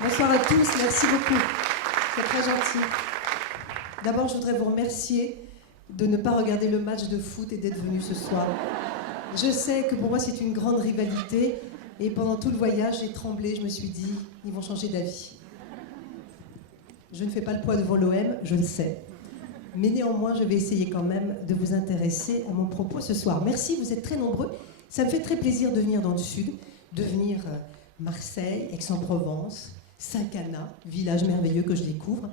Bonsoir à tous, merci beaucoup. C'est très gentil. D'abord, je voudrais vous remercier de ne pas regarder le match de foot et d'être venu ce soir. Je sais que pour moi, c'est une grande rivalité. Et pendant tout le voyage, j'ai tremblé. Je me suis dit, ils vont changer d'avis. Je ne fais pas le poids devant l'OM, je le sais. Mais néanmoins, je vais essayer quand même de vous intéresser à mon propos ce soir. Merci, vous êtes très nombreux. Ça me fait très plaisir de venir dans le Sud, de venir Marseille, Aix-en-Provence, Saint-Cana, village merveilleux que je découvre.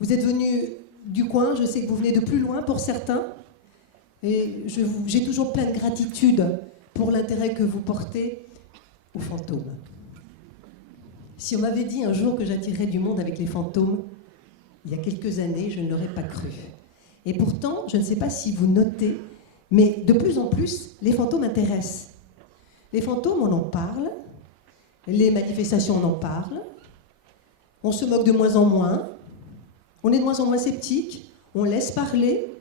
Vous êtes venus du coin, je sais que vous venez de plus loin pour certains. Et j'ai toujours plein de gratitude pour l'intérêt que vous portez aux fantômes. Si on m'avait dit un jour que j'attirerais du monde avec les fantômes, il y a quelques années, je ne l'aurais pas cru. Et pourtant, je ne sais pas si vous notez, mais de plus en plus, les fantômes intéressent. Les fantômes, on en parle. Les manifestations, on en parle. On se moque de moins en moins. On est de moins en moins sceptique. On laisse parler.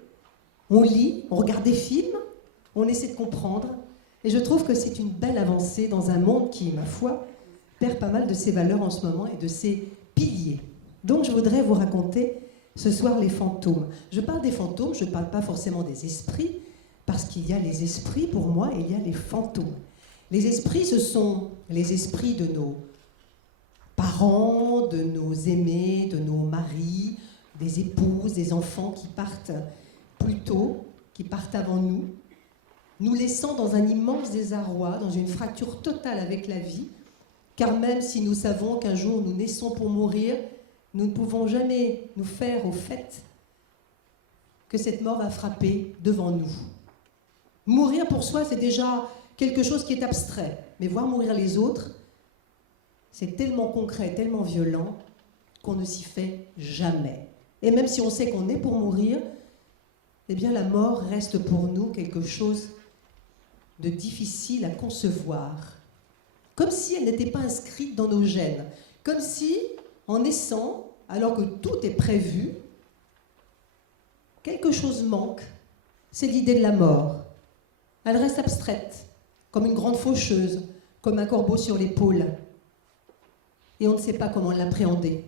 On lit. On regarde des films. On essaie de comprendre. Et je trouve que c'est une belle avancée dans un monde qui, ma foi, perd pas mal de ses valeurs en ce moment et de ses piliers. Donc je voudrais vous raconter ce soir les fantômes. Je parle des fantômes, je ne parle pas forcément des esprits, parce qu'il y a les esprits pour moi et il y a les fantômes. Les esprits, ce sont les esprits de nos parents, de nos aimés, de nos maris, des épouses, des enfants qui partent plus tôt, qui partent avant nous, nous laissant dans un immense désarroi, dans une fracture totale avec la vie, car même si nous savons qu'un jour nous naissons pour mourir, nous ne pouvons jamais nous faire au fait que cette mort va frapper devant nous. Mourir pour soi, c'est déjà quelque chose qui est abstrait, mais voir mourir les autres, c'est tellement concret, tellement violent, qu'on ne s'y fait jamais. Et même si on sait qu'on est pour mourir, eh bien la mort reste pour nous quelque chose de difficile à concevoir. Comme si elle n'était pas inscrite dans nos gènes. Comme si, en naissant, alors que tout est prévu, quelque chose manque, c'est l'idée de la mort. Elle reste abstraite, comme une grande faucheuse, comme un corbeau sur l'épaule. Et on ne sait pas comment l'appréhender.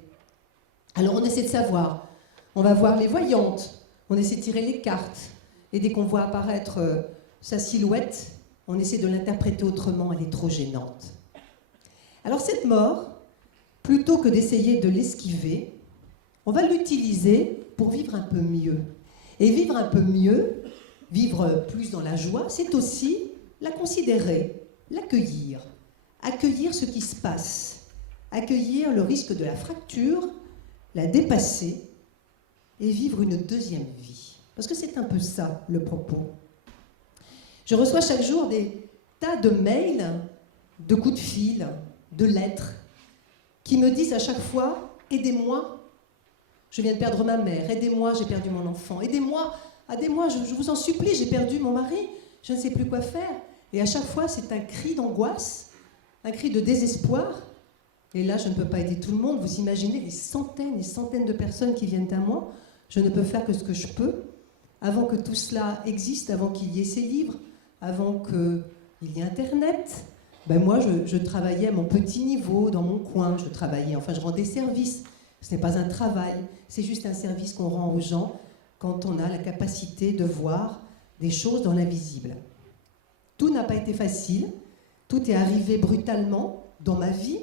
Alors on essaie de savoir. On va voir les voyantes, on essaie de tirer les cartes. Et dès qu'on voit apparaître sa silhouette, on essaie de l'interpréter autrement, elle est trop gênante. Alors cette mort, plutôt que d'essayer de l'esquiver, on va l'utiliser pour vivre un peu mieux. Et vivre un peu mieux, vivre plus dans la joie, c'est aussi la considérer, l'accueillir. Accueillir ce qui se passe, accueillir le risque de la fracture, la dépasser et vivre une deuxième vie. Parce que c'est un peu ça, le propos. Je reçois chaque jour des tas de mails, de coups de fil, de lettres, qui me disent à chaque fois « Aidez-moi, je viens de perdre ma mère, aidez-moi, j'ai perdu mon enfant, aidez-moi, je vous en supplie, j'ai perdu mon mari, je ne sais plus quoi faire. » Et à chaque fois, c'est un cri d'angoisse, un cri de désespoir. Et là, je ne peux pas aider tout le monde. Vous imaginez les centaines et centaines de personnes qui viennent à moi. Je ne peux faire que ce que je peux. Avant que tout cela existe, avant qu'il y ait ces livres, avant qu'il y ait Internet, ben moi, je travaillais à mon petit niveau, dans mon coin. Je rendais service. Ce n'est pas un travail, c'est juste un service qu'on rend aux gens quand on a la capacité de voir des choses dans l'invisible. Tout n'a pas été facile, tout est arrivé brutalement dans ma vie,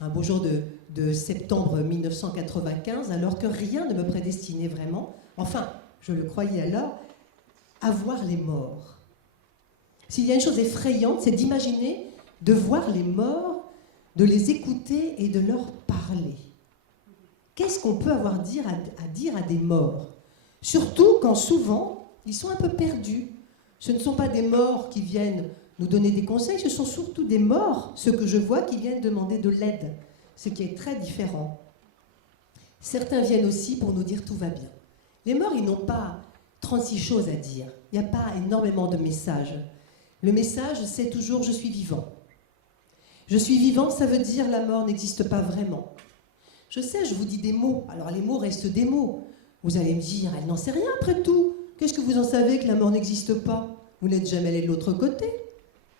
un beau jour de septembre 1995, alors que rien ne me prédestinait vraiment, enfin, je le croyais alors, à voir les morts. S'il y a une chose effrayante, c'est d'imaginer de voir les morts, de les écouter et de leur parler. Qu'est-ce qu'on peut avoir à dire à des morts? Surtout quand souvent, ils sont un peu perdus. Ce ne sont pas des morts qui viennent nous donner des conseils, ce sont surtout des morts, ceux que je vois, qui viennent demander de l'aide, ce qui est très différent. Certains viennent aussi pour nous dire tout va bien. Les morts, ils n'ont pas 36 choses à dire. Il n'y a pas énormément de messages. Le message, c'est toujours « je suis vivant ». Je suis vivant, ça veut dire la mort n'existe pas vraiment. Je sais, je vous dis des mots, alors les mots restent des mots. Vous allez me dire, elle n'en sait rien après tout. Qu'est-ce que vous en savez que la mort n'existe pas? Vous n'êtes jamais allé de l'autre côté.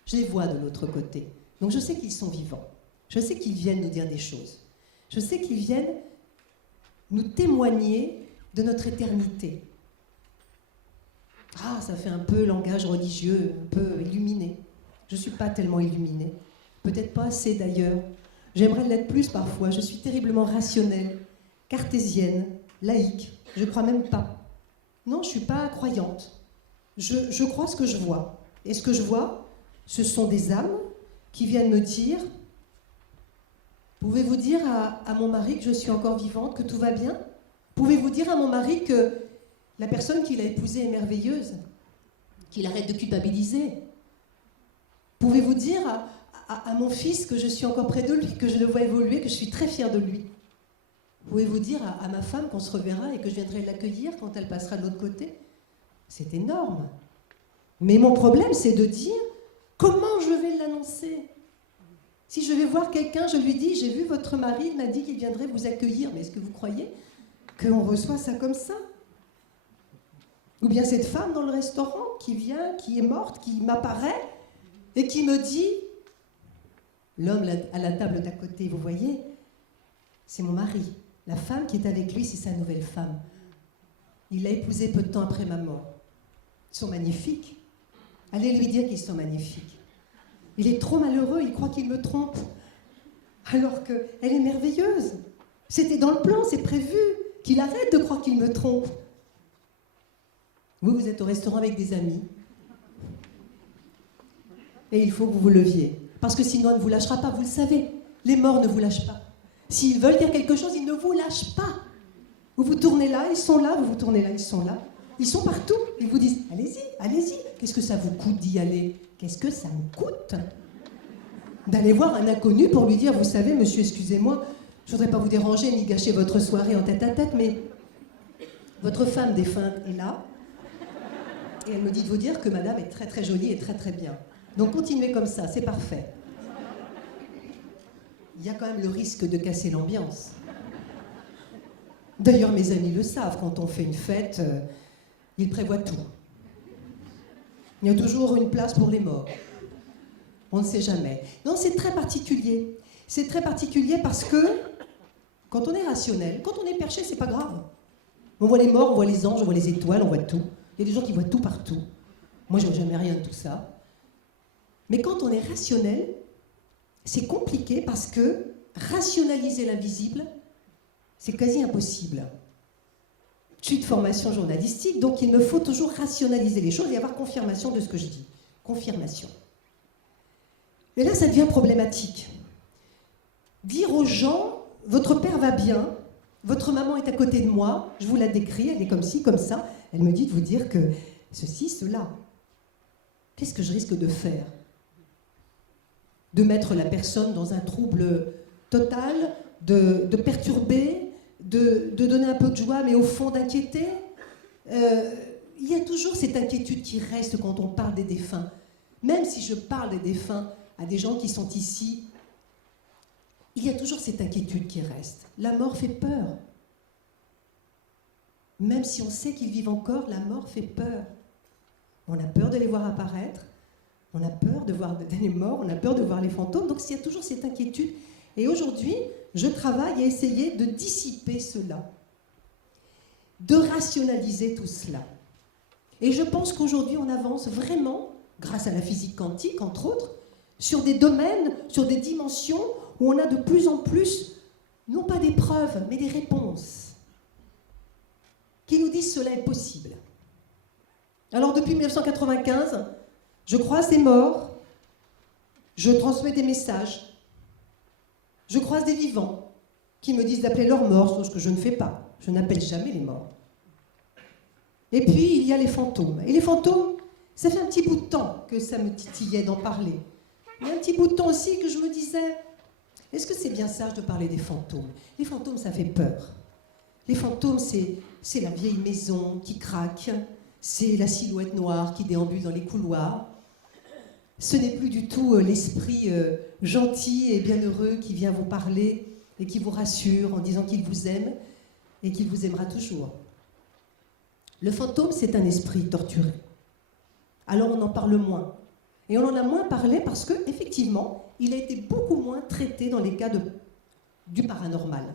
Je les vois de l'autre côté. Donc je sais qu'ils sont vivants. Je sais qu'ils viennent nous dire des choses. Je sais qu'ils viennent nous témoigner de notre éternité. Ah, ça fait un peu langage religieux, un peu illuminé. Je ne suis pas tellement illuminée. Peut-être pas assez d'ailleurs. J'aimerais l'être plus parfois. Je suis terriblement rationnelle, cartésienne, laïque. Je ne crois même pas. Non, je ne suis pas croyante. Je crois ce que je vois. Et ce que je vois, ce sont des âmes qui viennent me dire « Pouvez-vous dire à mon mari que je suis encore vivante, que tout va bien ? Pouvez-vous dire à mon mari que la personne qu'il a épousée est merveilleuse, qu'il arrête de culpabiliser ? Pouvez-vous dire à mon fils que je suis encore près de lui, que je le vois évoluer, que je suis très fière de lui ? Pouvez-vous dire à ma femme qu'on se reverra et que je viendrai l'accueillir quand elle passera de l'autre côté ? C'est énorme. Mais mon problème, c'est de dire comment je vais l'annoncer ? Si je vais voir quelqu'un, je lui dis « J'ai vu votre mari, il m'a dit qu'il viendrait vous accueillir. » Mais est-ce que vous croyez qu'on reçoit ça comme ça ? Ou bien cette femme dans le restaurant qui vient, qui est morte, qui m'apparaît et qui me dit « L'homme à la table d'à côté, vous voyez, c'est mon mari. La femme qui est avec lui, c'est sa nouvelle femme. Il l'a épousée peu de temps après ma mort. Ils sont magnifiques. Allez lui dire qu'ils sont magnifiques. Il est trop malheureux, il croit qu'il me trompe. Alors qu'elle est merveilleuse. C'était dans le plan, c'est prévu. Qu'il arrête de croire qu'il me trompe. » Vous êtes au restaurant avec des amis. Et il faut que vous vous leviez. Parce que sinon, on ne vous lâchera pas, vous le savez. Les morts ne vous lâchent pas. S'ils veulent dire quelque chose, ils ne vous lâchent pas. Vous vous tournez là, ils sont là, vous vous tournez là, ils sont là. Ils sont partout. Ils vous disent « Allez-y, allez-y. Qu'est-ce que ça vous coûte d'y aller ? Qu'est-ce que ça me coûte d'aller voir un inconnu pour lui dire « Vous savez, monsieur, excusez-moi, je ne voudrais pas vous déranger ni gâcher votre soirée en tête-à-tête, mais votre femme défunte est là. Et elle me dit de vous dire que madame est très très jolie et très très bien. Donc continuez comme ça, c'est parfait. » Il y a quand même le risque de casser l'ambiance. D'ailleurs, mes amis le savent, quand on fait une fête, ils prévoient tout. Il y a toujours une place pour les morts. On ne sait jamais. Non, c'est très particulier. C'est très particulier parce que, quand on est rationnel, quand on est perché, c'est pas grave. On voit les morts, on voit les anges, on voit les étoiles, on voit tout. Il y a des gens qui voient tout partout. Moi, je ne vois jamais rien de tout ça. Mais quand on est rationnel, c'est compliqué parce que rationaliser l'invisible, c'est quasi impossible. Je suis de formation journalistique, donc il me faut toujours rationaliser les choses et avoir confirmation de ce que je dis. Confirmation. Et là, ça devient problématique. Dire aux gens, votre père va bien, votre maman est à côté de moi, je vous la décris, elle est comme ci, comme ça, elle me dit de vous dire que ceci, cela. Qu'est-ce que je risque de faire ? De mettre la personne dans un trouble total, de perturber, de donner un peu de joie, mais au fond d'inquiéter. Il y a toujours cette inquiétude qui reste quand on parle des défunts. Même si je parle des défunts à des gens qui sont ici, il y a toujours cette inquiétude qui reste. La mort fait peur. Même si on sait qu'ils vivent encore, la mort fait peur. On a peur de les voir apparaître, on a peur de voir les morts, on a peur de voir les fantômes, donc il y a toujours cette inquiétude. Et aujourd'hui, je travaille à essayer de dissiper cela, de rationaliser tout cela. Et je pense qu'aujourd'hui, on avance vraiment, grâce à la physique quantique, entre autres, sur des domaines, sur des dimensions où on a de plus en plus, non pas des preuves, mais des réponses, qui nous disent cela est possible. Alors depuis 1995, je croise des morts, je transmets des messages, je croise des vivants qui me disent d'appeler leurs morts, chose que je ne fais pas. Je n'appelle jamais les morts. Et puis, il y a les fantômes. Et les fantômes, ça fait un petit bout de temps que ça me titillait d'en parler. Il y a un petit bout de temps aussi que je me disais, est-ce que c'est bien sage de parler des fantômes ? Les fantômes, ça fait peur. Les fantômes, c'est la vieille maison qui craque, c'est la silhouette noire qui déambule dans les couloirs. Ce n'est plus du tout l'esprit gentil et bienheureux qui vient vous parler et qui vous rassure en disant qu'il vous aime et qu'il vous aimera toujours. Le fantôme, c'est un esprit torturé. Alors on en parle moins. Et on en a moins parlé parce qu'effectivement, il a été beaucoup moins traité dans les cas du paranormal.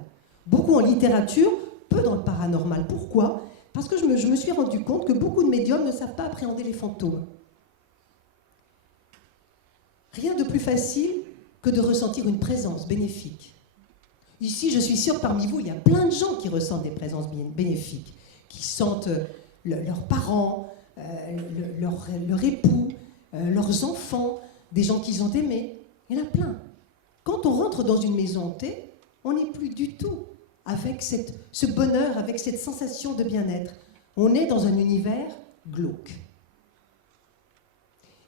Beaucoup en littérature, peu dans le paranormal. Pourquoi ? Parce que je me suis rendu compte que beaucoup de médiums ne savent pas appréhender les fantômes. Rien de plus facile que de ressentir une présence bénéfique. Ici, je suis sûre, parmi vous, il y a plein de gens qui ressentent des présences bénéfiques, qui sentent leurs parents, leur époux, leurs enfants, des gens qu'ils ont aimés. Il y en a plein. Quand on rentre dans une maison hantée, on n'est plus du tout avec ce bonheur, avec cette sensation de bien-être. On est dans un univers glauque.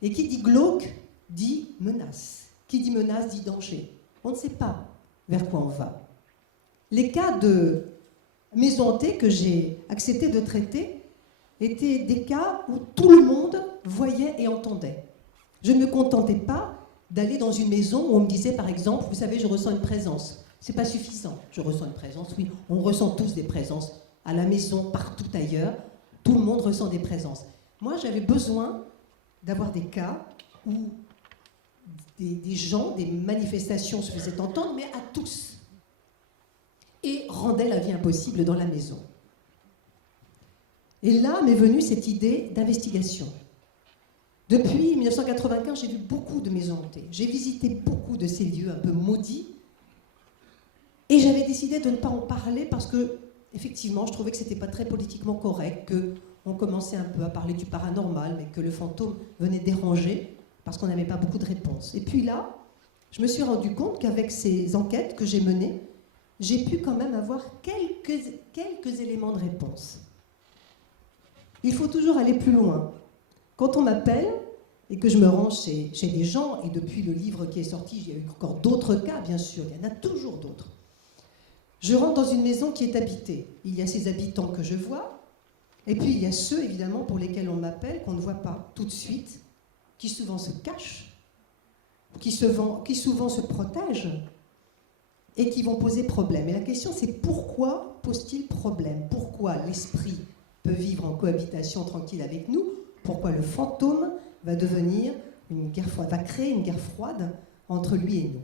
Et qui dit glauque dit menace. Qui dit menace dit danger. On ne sait pas vers quoi on va. Les cas de maisons hantées que j'ai accepté de traiter étaient des cas où tout le monde voyait et entendait. Je ne me contentais pas d'aller dans une maison où on me disait par exemple, vous savez, je ressens une présence. C'est pas suffisant. Je ressens une présence, oui, on ressent tous des présences. À la maison, partout ailleurs, tout le monde ressent des présences. Moi, j'avais besoin d'avoir des cas où des gens, des manifestations se faisaient entendre, mais à tous. Et rendaient la vie impossible dans la maison. Et là m'est venue cette idée d'investigation. Depuis 1995, j'ai vu beaucoup de maisons hantées. J'ai visité beaucoup de ces lieux un peu maudits. Et j'avais décidé de ne pas en parler parce que, effectivement, je trouvais que ce n'était pas très politiquement correct, qu'on commençait un peu à parler du paranormal, mais que le fantôme venait déranger parce qu'on n'avait pas beaucoup de réponses. Et puis là, je me suis rendu compte qu'avec ces enquêtes que j'ai menées, j'ai pu quand même avoir quelques éléments de réponse. Il faut toujours aller plus loin. Quand on m'appelle et que je me rends chez des gens, et depuis le livre qui est sorti, il y a eu encore d'autres cas, bien sûr, il y en a toujours d'autres. Je rentre dans une maison qui est habitée. Il y a ces habitants que je vois, et puis il y a ceux, évidemment, pour lesquels on m'appelle, qu'on ne voit pas tout de suite, qui souvent se cachent, qui souvent se protègent, et qui vont poser problème. Et la question, c'est pourquoi pose-t-il problème ? Pourquoi l'esprit peut vivre en cohabitation tranquille avec nous ? Pourquoi le fantôme va devenir va créer une guerre froide entre lui et nous ?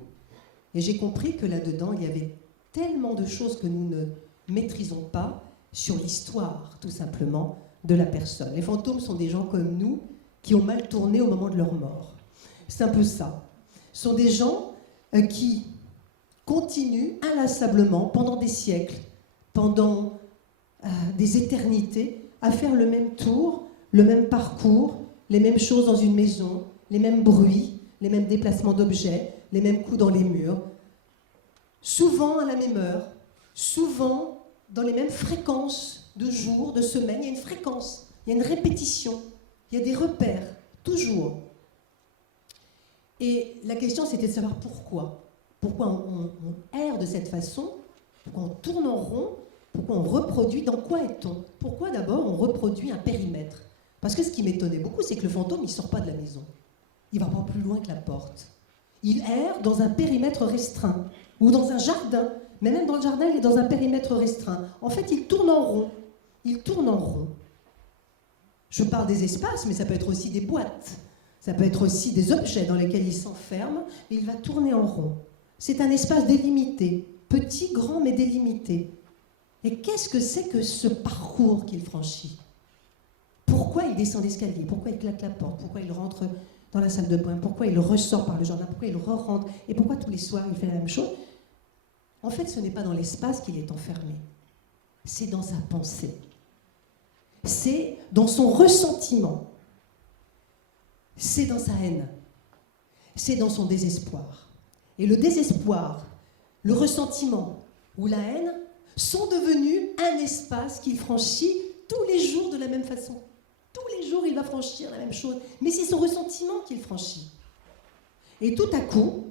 Et j'ai compris que là-dedans, il y avait tellement de choses que nous ne maîtrisons pas sur l'histoire, tout simplement, de la personne. Les fantômes sont des gens comme nous qui ont mal tourné au moment de leur mort. C'est un peu ça. Ce sont des gens qui continuent inlassablement, pendant des siècles, pendant des éternités, à faire le même tour, le même parcours, les mêmes choses dans une maison, les mêmes bruits, les mêmes déplacements d'objets, les mêmes coups dans les murs, souvent à la même heure, souvent dans les mêmes fréquences de jours, de semaines. Il y a une fréquence, il y a une répétition, il y a des repères, toujours. Et la question, c'était de savoir pourquoi. Pourquoi on erre de cette façon, pourquoi on tourne en rond, pourquoi on reproduit, dans quoi est-on ? Pourquoi d'abord on reproduit un périmètre ? Parce que ce qui m'étonnait beaucoup, c'est que le fantôme, il ne sort pas de la maison. Il ne va pas plus loin que la porte. Il erre dans un périmètre restreint, ou dans un jardin. Mais même dans le jardin, il est dans un périmètre restreint. En fait, il tourne en rond. Il tourne en rond. Je parle des espaces, mais ça peut être aussi des boîtes. Ça peut être aussi des objets dans lesquels il s'enferme, et il va tourner en rond. C'est un espace délimité, petit, grand, mais délimité. Et qu'est-ce que c'est que ce parcours qu'il franchit ? Pourquoi il descend l'escalier ? Pourquoi il claque la porte ? Pourquoi il rentre dans la salle de bain ? Pourquoi il ressort par le jardin ? Pourquoi il re-rentre ? Et pourquoi tous les soirs il fait la même chose ? En fait, ce n'est pas dans l'espace qu'il est enfermé. C'est dans sa pensée. C'est dans son ressentiment. C'est dans sa haine. C'est dans son désespoir. Et le désespoir, le ressentiment ou la haine sont devenus un espace qu'il franchit tous les jours de la même façon. Tous les jours, il va franchir la même chose. Mais c'est son ressentiment qu'il franchit. Et tout à coup,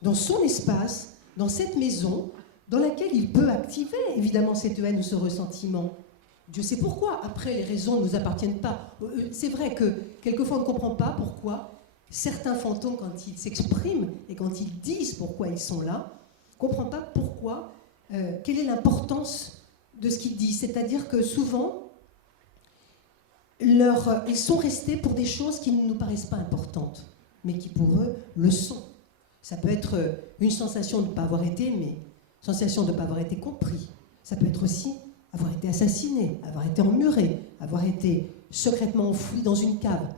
dans son espace, dans cette maison, dans laquelle il peut activer, évidemment, cette haine ou ce ressentiment, Dieu sait pourquoi. Après, les raisons ne nous appartiennent pas. C'est vrai que, quelquefois, on ne comprend pas pourquoi certains fantômes, quand ils s'expriment et quand ils disent pourquoi ils sont là, on ne comprend pas pourquoi, quelle est l'importance de ce qu'ils disent. C'est-à-dire que souvent, ils sont restés pour des choses qui ne nous paraissent pas importantes. mais qui pour eux le sont. Ça peut être une sensation de ne pas avoir été aimé, sensation de ne pas avoir été compris. Ça peut être aussi avoir été assassiné, avoir été emmuré, avoir été secrètement enfoui dans une cave.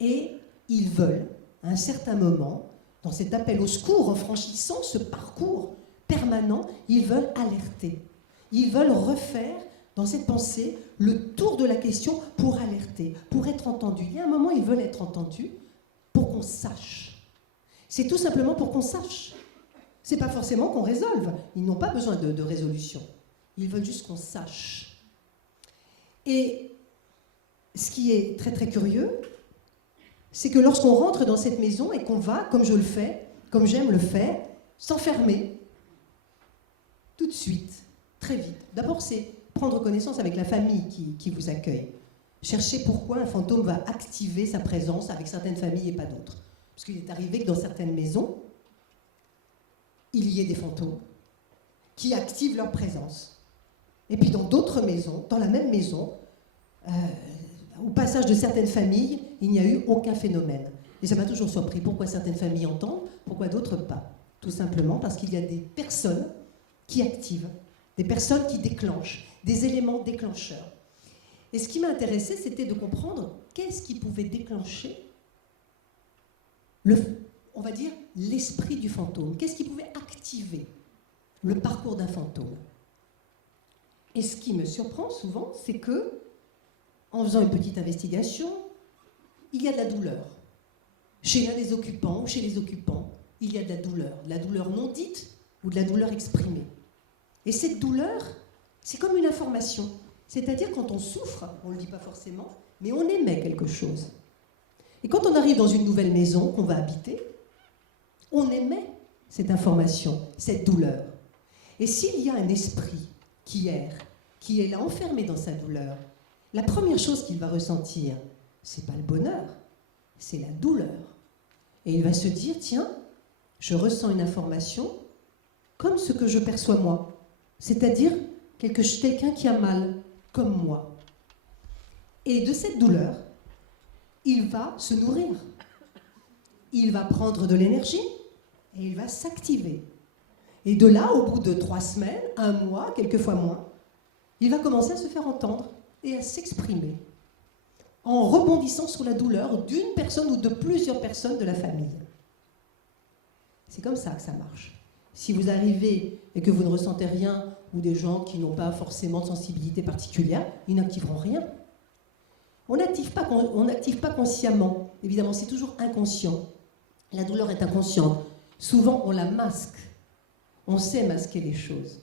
Et ils veulent, à un certain moment, dans cet appel au secours, en franchissant ce parcours permanent, ils veulent alerter. Ils veulent refaire, dans cette pensée, le tour de la question pour alerter, pour être entendus. Il y a un moment, ils veulent être entendus pour qu'on sache. C'est tout simplement pour qu'on sache. Ce n'est pas forcément qu'on résolve. Ils n'ont pas besoin de résolution. Ils veulent juste qu'on sache. Et ce qui est très très curieux, c'est que lorsqu'on rentre dans cette maison et qu'on va, comme je le fais, comme j'aime le faire, s'enfermer, tout de suite, très vite. D'abord, c'est prendre connaissance avec la famille qui vous accueille. Chercher pourquoi un fantôme va activer sa présence avec certaines familles et pas d'autres. Parce qu'il est arrivé que dans certaines maisons, il y ait des fantômes qui activent leur présence. Et puis dans d'autres maisons, dans la même maison, au passage de certaines familles, il n'y a eu aucun phénomène. Et ça m'a toujours surpris. Pourquoi certaines familles entendent, pourquoi d'autres pas? Tout simplement parce qu'il y a des personnes qui activent, des personnes qui déclenchent, des éléments déclencheurs. Et ce qui m'a intéressé, c'était de comprendre qu'est-ce qui pouvait déclencher, on va dire, l'esprit du fantôme. Qu'est-ce qui pouvait activer le parcours d'un fantôme? Et ce qui me surprend souvent, c'est que, en faisant une petite investigation, il y a de la douleur. Chez l'un des occupants ou chez les occupants, il y a de la douleur non dite ou de la douleur exprimée. Et cette douleur, c'est comme une information. C'est-à-dire quand on souffre, on ne le dit pas forcément, mais on émet quelque chose. Et quand on arrive dans une nouvelle maison qu'on va habiter, on émet cette information, cette douleur. Et s'il y a un esprit qui erre, qui est là enfermé dans sa douleur, la première chose qu'il va ressentir, c'est pas le bonheur, c'est la douleur. Et il va se dire, tiens, je ressens une information comme ce que je perçois moi, c'est-à-dire quelqu'un qui a mal, comme moi. Et de cette douleur, il va se nourrir. Il va prendre de l'énergie et il va s'activer. Et de là, au bout de 3 semaines, 1 mois, quelquefois moins, il va commencer à se faire entendre et à s'exprimer en rebondissant sur la douleur d'une personne ou de plusieurs personnes de la famille. C'est comme ça que ça marche. Si vous arrivez et que vous ne ressentez rien, ou des gens qui n'ont pas forcément de sensibilité particulière, ils n'activeront rien. On n'active pas consciemment. Évidemment, c'est toujours inconscient. La douleur est inconsciente. Souvent, on la masque. On sait masquer les choses.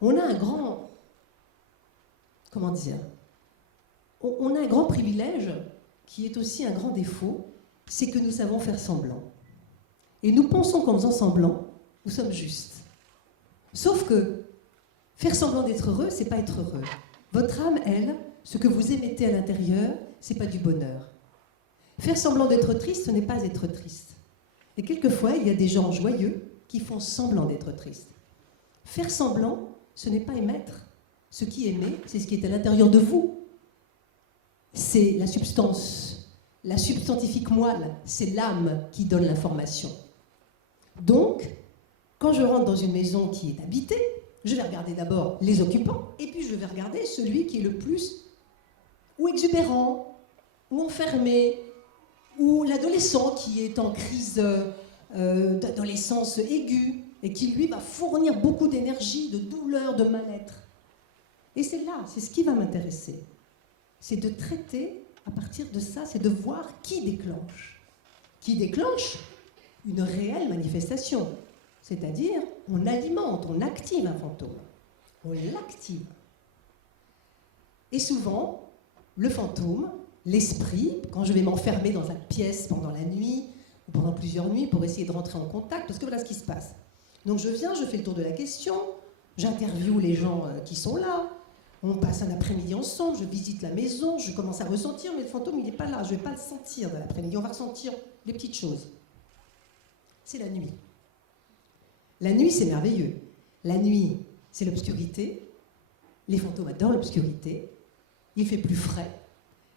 On a un grand... Comment dire? On a un grand privilège qui est aussi un grand défaut, c'est que nous savons faire semblant. Et nous pensons qu'en faisant semblant, nous sommes justes. Sauf que faire semblant d'être heureux, c'est pas être heureux. Votre âme, elle, ce que vous émettez à l'intérieur, c'est pas du bonheur. Faire semblant d'être triste, ce n'est pas être triste. Et quelquefois, il y a des gens joyeux qui font semblant d'être tristes. Faire semblant, ce n'est pas émettre. Ce qui émet, c'est ce qui est à l'intérieur de vous. C'est la substance, la substantifique moelle, c'est l'âme qui donne l'information. Donc, quand je rentre dans une maison qui est habitée, je vais regarder d'abord les occupants, et puis je vais regarder celui qui est le plus ou exubérant, ou enfermé, ou l'adolescent qui est en crise d'adolescence aiguë, et qui lui va fournir beaucoup d'énergie, de douleur, de mal-être. Et c'est là, c'est ce qui va m'intéresser. C'est de traiter, à partir de ça, c'est de voir qui déclenche. Qui déclenche une réelle manifestation. C'est-à-dire, on alimente, on active un fantôme. On l'active. Et souvent, le fantôme, l'esprit, quand je vais m'enfermer dans une pièce pendant la nuit, ou pendant plusieurs nuits, pour essayer de rentrer en contact, parce que voilà ce qui se passe. Donc je viens, je fais le tour de la question, j'interviewe les gens qui sont là, on passe un après-midi ensemble, je visite la maison, je commence à ressentir, mais le fantôme, il n'est pas là, je ne vais pas le sentir de l'après-midi, on va ressentir les petites choses. C'est la nuit. La nuit, c'est merveilleux. La nuit, c'est l'obscurité. Les fantômes adorent l'obscurité. Il fait plus frais.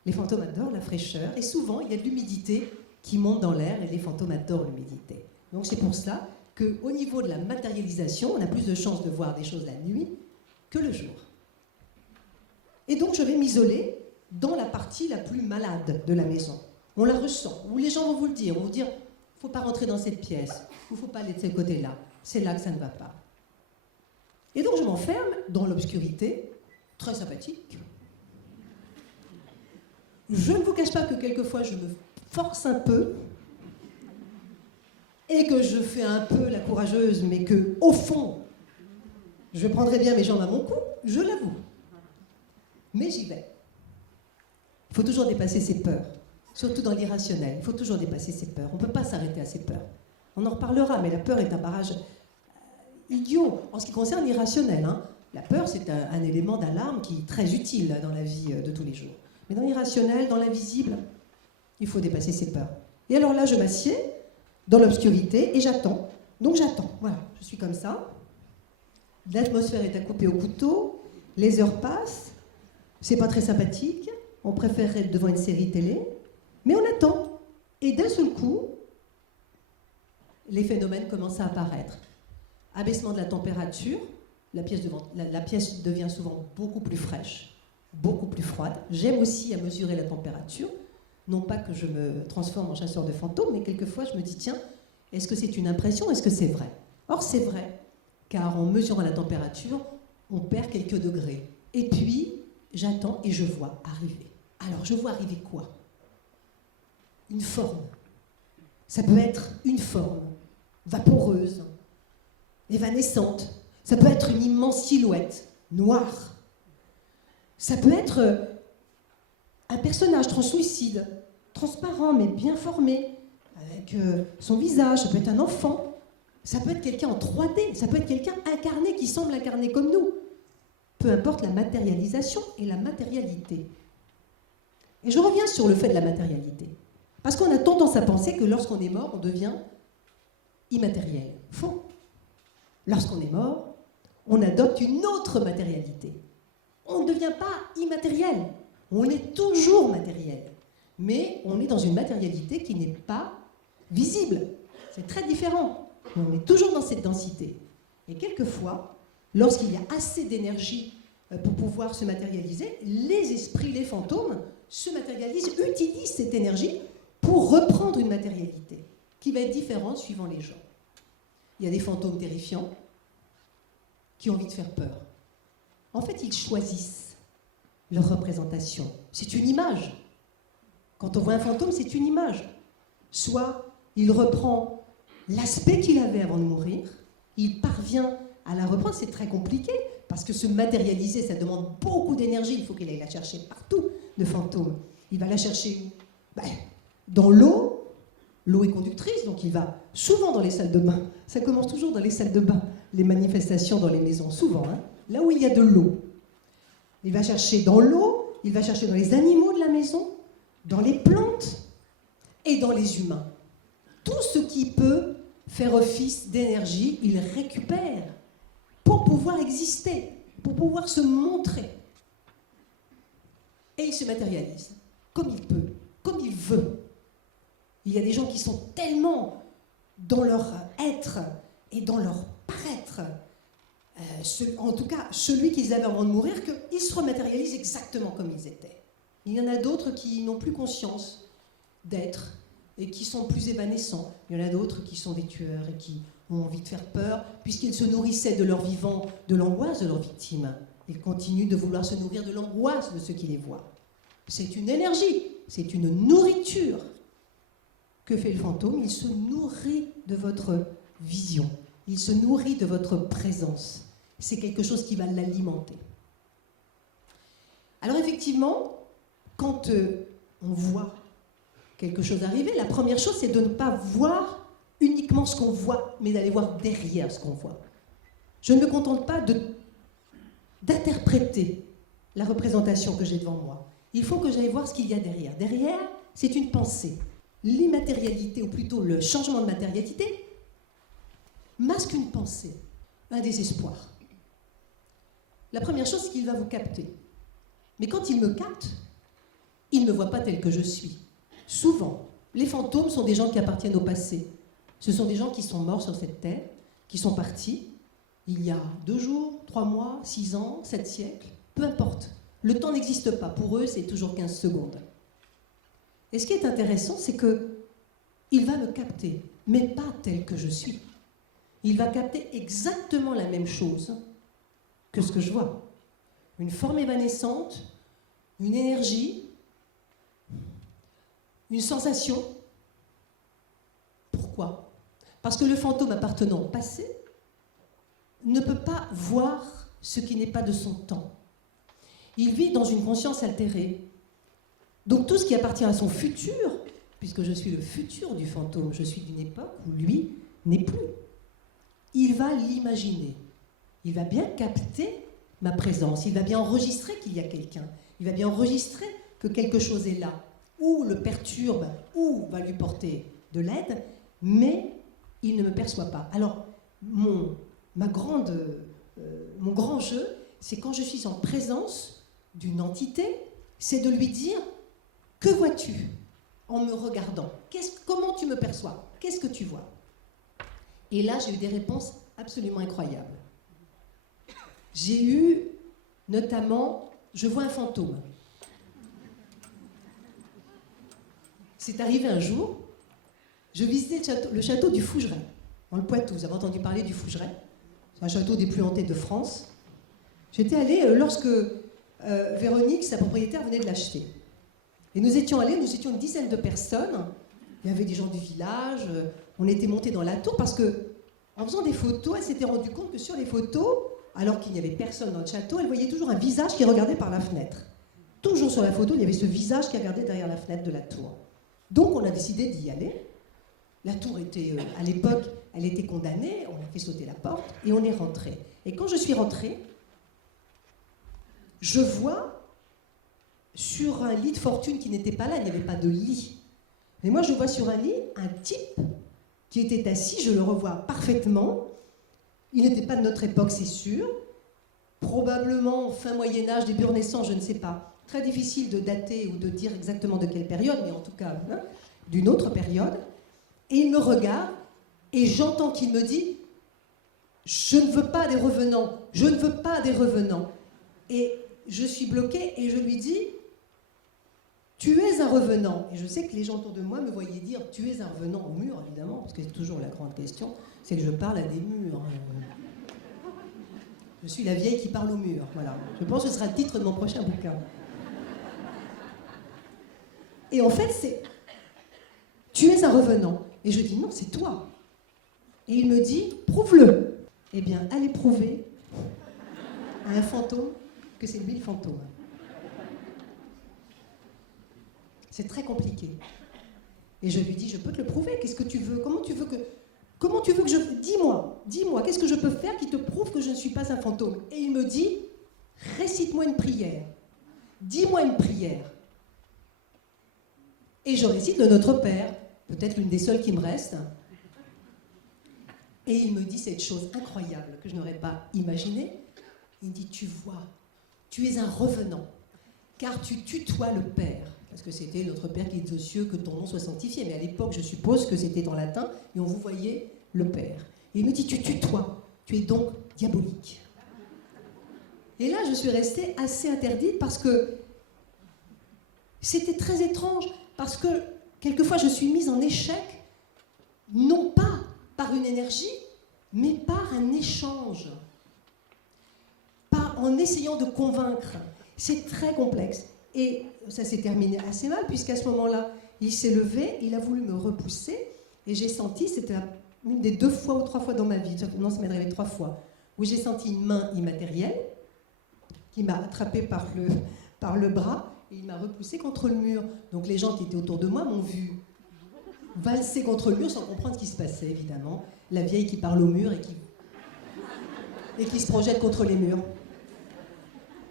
Les fantômes adorent la fraîcheur. Et souvent, il y a de l'humidité qui monte dans l'air et les fantômes adorent l'humidité. Donc c'est pour ça qu'au niveau de la matérialisation, on a plus de chances de voir des choses la nuit que le jour. Et donc je vais m'isoler dans la partie la plus malade de la maison. On la ressent, où les gens vont vous le dire, il ne faut pas rentrer dans cette pièce, ou il ne faut pas aller de ce côté-là, c'est là que ça ne va pas. Et donc je m'enferme dans l'obscurité, très sympathique. Je ne vous cache pas que quelquefois je me force un peu, et que je fais un peu la courageuse, mais que, au fond, je prendrai bien mes jambes à mon cou, je l'avoue. Mais j'y vais. Il faut toujours dépasser ses peurs, surtout dans l'irrationnel. Il faut toujours dépasser ses peurs. On ne peut pas s'arrêter à ses peurs. On en reparlera, mais la peur est un barrage idiot en ce qui concerne l'irrationnel. Hein. La peur, c'est un élément d'alarme qui est très utile dans la vie de tous les jours. Mais dans l'irrationnel, dans l'invisible, il faut dépasser ses peurs. Et alors là, je m'assieds dans l'obscurité et j'attends. Donc j'attends. Voilà, je suis comme ça. L'atmosphère est à couper au couteau. Les heures passent. C'est pas très sympathique. On préférerait être devant une série télé. Mais on attend. Et d'un seul coup, les phénomènes commencent à apparaître. Abaissement de la température. La pièce devient souvent beaucoup plus fraîche, beaucoup plus froide. J'aime aussi à mesurer la température. Non pas que je me transforme en chasseur de fantômes, mais quelquefois je me dis, tiens, est-ce que c'est une impression, est-ce que c'est vrai? Or c'est vrai, car en mesurant la température, on perd quelques degrés. Et puis, j'attends et je vois arriver. Alors, je vois arriver quoi? Une forme. Ça peut être une forme vaporeuse, évanescente. Ça peut être une immense silhouette, noire. Ça peut être un personnage translucide, transparent mais bien formé, avec son visage. Ça peut être un enfant. Ça peut être quelqu'un en 3D. Ça peut être quelqu'un incarné qui semble incarné comme nous. Peu importe la matérialisation et la matérialité. Et je reviens sur le fait de la matérialité. Parce qu'on a tendance à penser que lorsqu'on est mort, on devient immatériel. Faux. Lorsqu'on est mort, on adopte une autre matérialité. On ne devient pas immatériel. On est toujours matériel. Mais on est dans une matérialité qui n'est pas visible. C'est très différent. Mais on est toujours dans cette densité. Et quelquefois, lorsqu'il y a assez d'énergie pour pouvoir se matérialiser, les esprits, les fantômes, se matérialisent, utilisent cette énergie pour reprendre une matérialité qui va être différente suivant les gens. Il y a des fantômes terrifiants qui ont envie de faire peur. En fait, ils choisissent leur représentation. C'est une image. Quand on voit un fantôme, c'est une image. Soit il reprend l'aspect qu'il avait avant de mourir, il parvient à la reprendre, c'est très compliqué, parce que se matérialiser, ça demande beaucoup d'énergie, il faut qu'il aille la chercher partout, le fantôme. Il va la chercher dans l'eau, l'eau est conductrice, donc il va souvent dans les salles de bain. Ça commence toujours dans les salles de bain, les manifestations dans les maisons, souvent, hein, là où il y a de l'eau. Il va chercher dans l'eau, il va chercher dans les animaux de la maison, dans les plantes et dans les humains. Tout ce qui peut faire office d'énergie, il récupère pour pouvoir exister, pour pouvoir se montrer. Et il se matérialise, comme il peut, comme il veut. Il y a des gens qui sont tellement dans leur être et dans leur paraître, en tout cas celui qu'ils avaient avant de mourir, qu'ils se rematérialisent exactement comme ils étaient. Il y en a d'autres qui n'ont plus conscience d'être et qui sont plus évanescents. Il y en a d'autres qui sont des tueurs et qui ont envie de faire peur, puisqu'ils se nourrissaient de leur vivant, de l'angoisse de leurs victimes. Ils continuent de vouloir se nourrir de l'angoisse de ceux qui les voient. C'est une énergie, c'est une nourriture. Que fait le fantôme? Il se nourrit de votre vision, il se nourrit de votre présence. C'est quelque chose qui va l'alimenter. Alors effectivement, quand on voit quelque chose arriver, la première chose, c'est de ne pas voir uniquement ce qu'on voit, mais d'aller voir derrière ce qu'on voit. Je ne me contente pas d'interpréter la représentation que j'ai devant moi. Il faut que j'aille voir ce qu'il y a derrière. Derrière, c'est une pensée. L'immatérialité, ou plutôt le changement de matérialité, masque une pensée, un désespoir. La première chose, c'est qu'il va vous capter. Mais quand il me capte, il ne me voit pas tel que je suis. Souvent, Les fantômes sont des gens qui appartiennent au passé. Ce sont des gens qui sont morts sur cette terre, qui sont partis il y a 2 jours, 3 mois, 6 ans, 7 siècles, peu importe. Le temps n'existe pas. Pour eux, c'est toujours 15 secondes. Et ce qui est intéressant, c'est qu'il va me capter, mais pas tel que je suis. Il va capter exactement la même chose que ce que je vois. Une forme évanescente, une énergie, une sensation. Pourquoi ? Parce que le fantôme appartenant au passé ne peut pas voir ce qui n'est pas de son temps. Il vit dans une conscience altérée. Donc tout ce qui appartient à son futur, puisque je suis le futur du fantôme, je suis d'une époque où lui n'est plus. Il va l'imaginer. Il va bien capter ma présence. Il va bien enregistrer qu'il y a quelqu'un. Il va bien enregistrer que quelque chose est là, ou le perturbe, ou va lui porter de l'aide, mais il ne me perçoit pas. Alors, mon grand jeu, c'est quand je suis en présence d'une entité, c'est de lui dire « Que vois-tu » en me regardant. Comment tu me perçois? Qu'est-ce que tu vois? Et là, j'ai eu des réponses absolument incroyables. J'ai eu, notamment, je vois un fantôme. C'est arrivé un jour, je visitais le château du Fougeray, dans le Poitou. Vous avez entendu parler du Fougeray? C'est un château des plus hantés de France. J'étais allée lorsque Véronique, sa propriétaire, venait de l'acheter. Et nous étions une dizaine de personnes. Il y avait des gens du village. On était montés dans la tour parce que, en faisant des photos, elle s'était rendue compte que sur les photos, alors qu'il n'y avait personne dans le château, elle voyait toujours un visage qui regardait par la fenêtre. Toujours sur la photo, il y avait ce visage qui regardait derrière la fenêtre de la tour. Donc on a décidé d'y aller. La tour était, à l'époque, elle était condamnée, on a fait sauter la porte et on est rentré. Et quand je suis rentrée, je vois sur un lit de fortune qui n'était pas là, il n'y avait pas de lit. Mais moi je vois sur un lit un type qui était assis, je le revois parfaitement. Il n'était pas de notre époque, c'est sûr. Probablement fin Moyen-Âge, début Renaissance, je ne sais pas. Très difficile de dater ou de dire exactement de quelle période, mais en tout cas, d'une autre période. Et il me regarde, et j'entends qu'il me dit « Je ne veux pas des revenants, je ne veux pas des revenants. » Et je suis bloquée, et je lui dis « Tu es un revenant. » Et je sais que les gens autour de moi me voyaient dire « Tu es un revenant au mur, évidemment, parce que c'est toujours la grande question, c'est que je parle à des murs. Je suis la vieille qui parle au mur, voilà. Je pense que ce sera le titre de mon prochain bouquin. Et en fait, c'est « Tu es un revenant. » Et je dis « Non, c'est toi. » Et il me dit « Prouve-le. » Eh bien, allez prouver à un fantôme que c'est lui le fantôme. C'est très compliqué. Et je lui dis « Je peux te le prouver. Qu'est-ce que tu veux? Comment tu veux que je... Dis-moi, qu'est-ce que je peux faire qui te prouve que je ne suis pas un fantôme ?» Et il me dit « Récite-moi une prière. Dis-moi une prière. » Et je récite le Notre Père, peut-être l'une des seules qui me reste. Et il me dit cette chose incroyable que je n'aurais pas imaginée. Il me dit « Tu vois, tu es un revenant, car tu tutoies le Père. » Parce que c'était notre Père qui est aux cieux, que ton nom soit sanctifié. Mais à l'époque, je suppose que c'était en latin, et on vous voyait le Père. Et il me dit « Tu tutoies, tu es donc diabolique. » Et là, je suis restée assez interdite parce que c'était très étrange. Parce que, quelquefois, je suis mise en échec, non pas par une énergie, mais par un échange. Pas en essayant de convaincre. C'est très complexe. Et ça s'est terminé assez mal, puisqu'à ce moment-là, il s'est levé, il a voulu me repousser, et j'ai senti, c'était une des 2 fois ou 3 fois dans ma vie, non, ça m'est arrivé 3 fois, où j'ai senti une main immatérielle, qui m'a attrapée par le bras, et il m'a repoussé contre le mur. Donc les gens qui étaient autour de moi m'ont vu valser contre le mur sans comprendre ce qui se passait, évidemment. La vieille qui parle au mur et qui se projette contre les murs.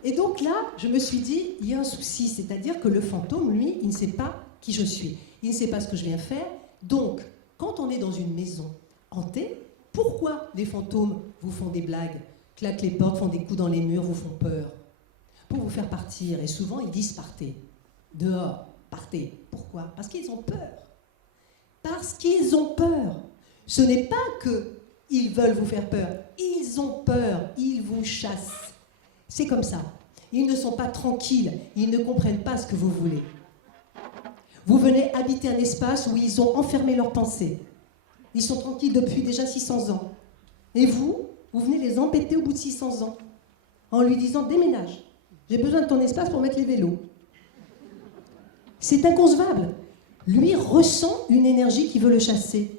Et donc là, je me suis dit, il y a un souci, c'est-à-dire que le fantôme, lui, il ne sait pas qui je suis. Il ne sait pas ce que je viens faire. Donc, quand on est dans une maison hantée, pourquoi les fantômes vous font des blagues, claquent les portes, font des coups dans les murs, vous font peur? Pour vous faire partir. Et souvent, ils disent partez. Dehors, partez. Pourquoi? Parce qu'ils ont peur. Parce qu'ils ont peur. Ce n'est pas qu'ils veulent vous faire peur. Ils ont peur. Ils vous chassent. C'est comme ça. Ils ne sont pas tranquilles. Ils ne comprennent pas ce que vous voulez. Vous venez habiter un espace où ils ont enfermé leurs pensées. Ils sont tranquilles depuis déjà 600 ans. Et vous venez les embêter au bout de 600 ans. En lui disant, déménage. J'ai besoin de ton espace pour mettre les vélos. C'est inconcevable. Lui ressent une énergie qui veut le chasser.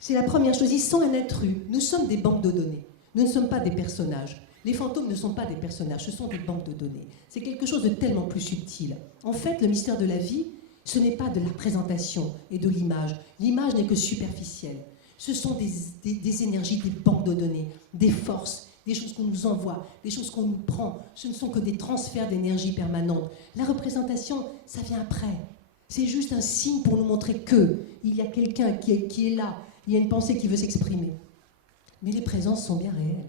C'est la première chose. Il sent un intrus. Nous sommes des banques de données. Nous ne sommes pas des personnages. Les fantômes ne sont pas des personnages, ce sont des banques de données. C'est quelque chose de tellement plus subtil. En fait, le mystère de la vie, ce n'est pas de la présentation et de l'image. L'image n'est que superficielle. Ce sont des énergies, des banques de données, des forces, des choses qu'on nous envoie, des choses qu'on nous prend. Ce ne sont que des transferts d'énergie permanente. La représentation, ça vient après. C'est juste un signe pour nous montrer qu'il y a quelqu'un qui est là, il y a une pensée qui veut s'exprimer. Mais les présences sont bien réelles.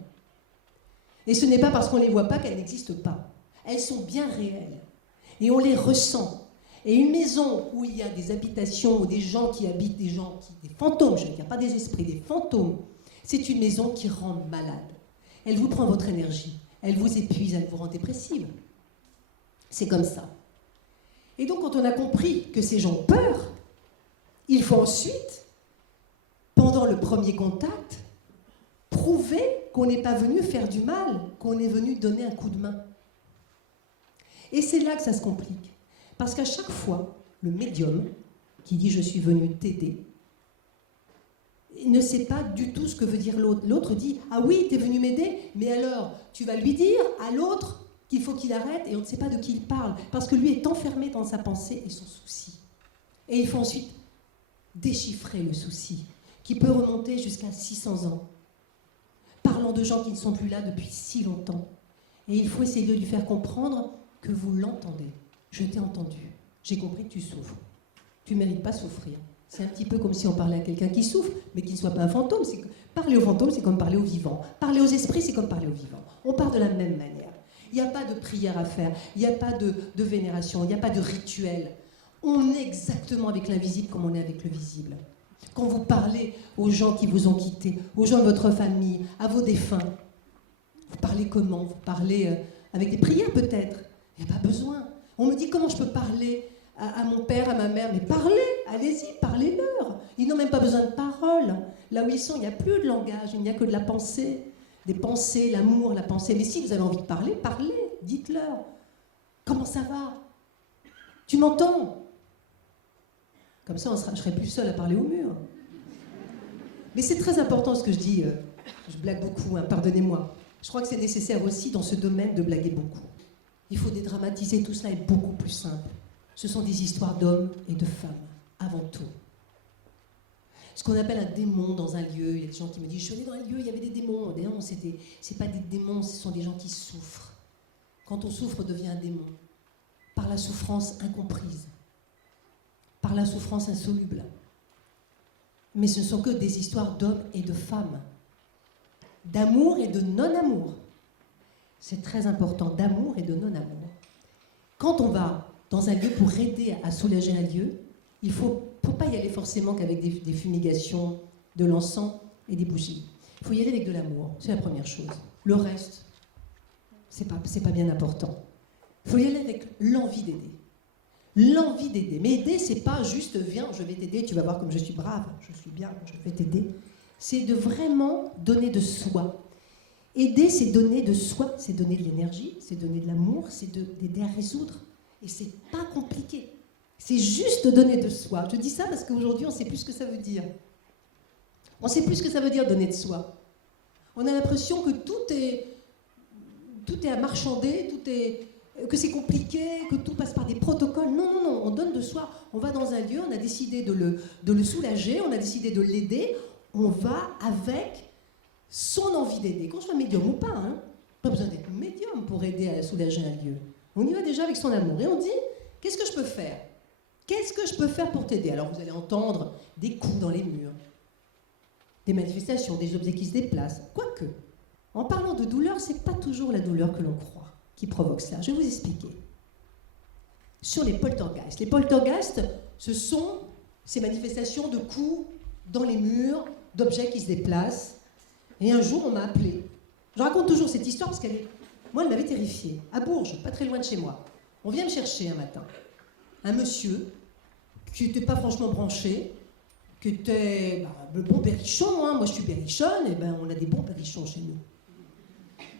Et ce n'est pas parce qu'on ne les voit pas qu'elles n'existent pas. Elles sont bien réelles. Et on les ressent. Et une maison où il y a des habitations, ou des gens qui habitent, des fantômes, je veux dire, pas des esprits, des fantômes, c'est une maison qui rend malade. Elle vous prend votre énergie, elle vous épuise, elle vous rend dépressive. C'est comme ça. Et donc, quand on a compris que ces gens ont peur, il faut ensuite, pendant le premier contact, prouver qu'on n'est pas venu faire du mal, qu'on est venu donner un coup de main. Et c'est là que ça se complique. Parce qu'à chaque fois, le médium qui dit « je suis venu t'aider », ne sait pas du tout ce que veut dire l'autre. L'autre dit « ah oui, t'es venu m'aider, mais alors tu vas lui dire à l'autre qu'il faut qu'il arrête » et on ne sait pas de qui il parle, parce que lui est enfermé dans sa pensée et son souci. Et il faut ensuite déchiffrer le souci, qui peut remonter jusqu'à 600 ans, parlant de gens qui ne sont plus là depuis si longtemps. Et il faut essayer de lui faire comprendre que vous l'entendez. Je t'ai entendu, j'ai compris que tu souffres. Tu ne mérites pas souffrir. C'est un petit peu comme si on parlait à quelqu'un qui souffre, mais qui ne soit pas un fantôme. Parler aux fantômes, c'est comme parler aux vivants. Parler aux esprits, c'est comme parler aux vivants. On part de la même manière. Il n'y a pas de prière à faire, il n'y a pas de vénération, il n'y a pas de rituel. On est exactement avec l'invisible comme on est avec le visible. Quand vous parlez aux gens qui vous ont quittés, aux gens de votre famille, à vos défunts, vous parlez comment? Vous parlez avec des prières peut-être? Il n'y a pas besoin. On me dit comment je peux parler à mon père, à ma mère, mais parlez, allez-y, parlez-leur. Ils n'ont même pas besoin de paroles. Là où ils sont, il n'y a plus de langage, il n'y a que de la pensée. Des pensées, l'amour, la pensée. Mais si vous avez envie de parler, parlez, dites-leur. Comment ça va? Tu m'entends? Comme ça, je serai plus seule à parler au mur. Mais c'est très important ce que je dis. Je blague beaucoup, hein, pardonnez-moi. Je crois que c'est nécessaire aussi dans ce domaine de blaguer beaucoup. Il faut dédramatiser, tout cela est beaucoup plus simple. Ce sont des histoires d'hommes et de femmes, avant tout. Ce qu'on appelle un démon dans un lieu, il y a des gens qui me disent « je suis allé dans un lieu, il y avait des démons ». Non, c'est pas des démons, ce sont des gens qui souffrent. Quand on souffre, on devient un démon. Par la souffrance incomprise. Par la souffrance insoluble. Mais ce ne sont que des histoires d'hommes et de femmes. D'amour et de non-amour. C'est très important, d'amour et de non-amour. Quand on va dans un lieu pour aider à soulager un lieu, il ne faut pas y aller forcément qu'avec des fumigations, de l'encens et des bougies. Il faut y aller avec de l'amour, c'est la première chose. Le reste, c'est pas bien important. Il faut y aller avec l'envie d'aider. L'envie d'aider. Mais aider, c'est pas juste « viens, je vais t'aider, tu vas voir comme je suis brave, je suis bien, je vais t'aider ». C'est de vraiment donner de soi. Aider, c'est donner de soi, c'est donner de l'énergie, c'est donner de l'amour, c'est d'aider à résoudre. Et c'est pas compliqué. C'est juste donner de soi. Je dis ça parce qu'aujourd'hui, on ne sait plus ce que ça veut dire. On ne sait plus ce que ça veut dire donner de soi. On a l'impression que tout est à marchander, que c'est compliqué, que tout passe par des protocoles. Non, non, non, on donne de soi. On va dans un lieu, on a décidé de le soulager, on a décidé de l'aider. On va avec son envie d'aider, qu'on soit médium ou pas. Hein. Pas besoin d'être médium pour aider à soulager un lieu. On y va déjà avec son amour. Et on dit, qu'est-ce que je peux faire? Qu'est-ce que je peux faire pour t'aider? Alors vous allez entendre des coups dans les murs, des manifestations, des objets qui se déplacent. Quoique, en parlant de douleur, ce n'est pas toujours la douleur que l'on croit qui provoque cela. Je vais vous expliquer. Sur les poltergeists. Les poltergeists, ce sont ces manifestations de coups dans les murs, d'objets qui se déplacent. Et un jour, on m'a appelée. Je raconte toujours cette histoire parce moi, elle m'avait terrifiée. À Bourges, pas très loin de chez moi. On vient me chercher un matin. Un monsieur qui n'était pas franchement branché, qui était le bon berrichon. Hein. Moi, je suis berrichonne, et on a des bons berrichons chez nous.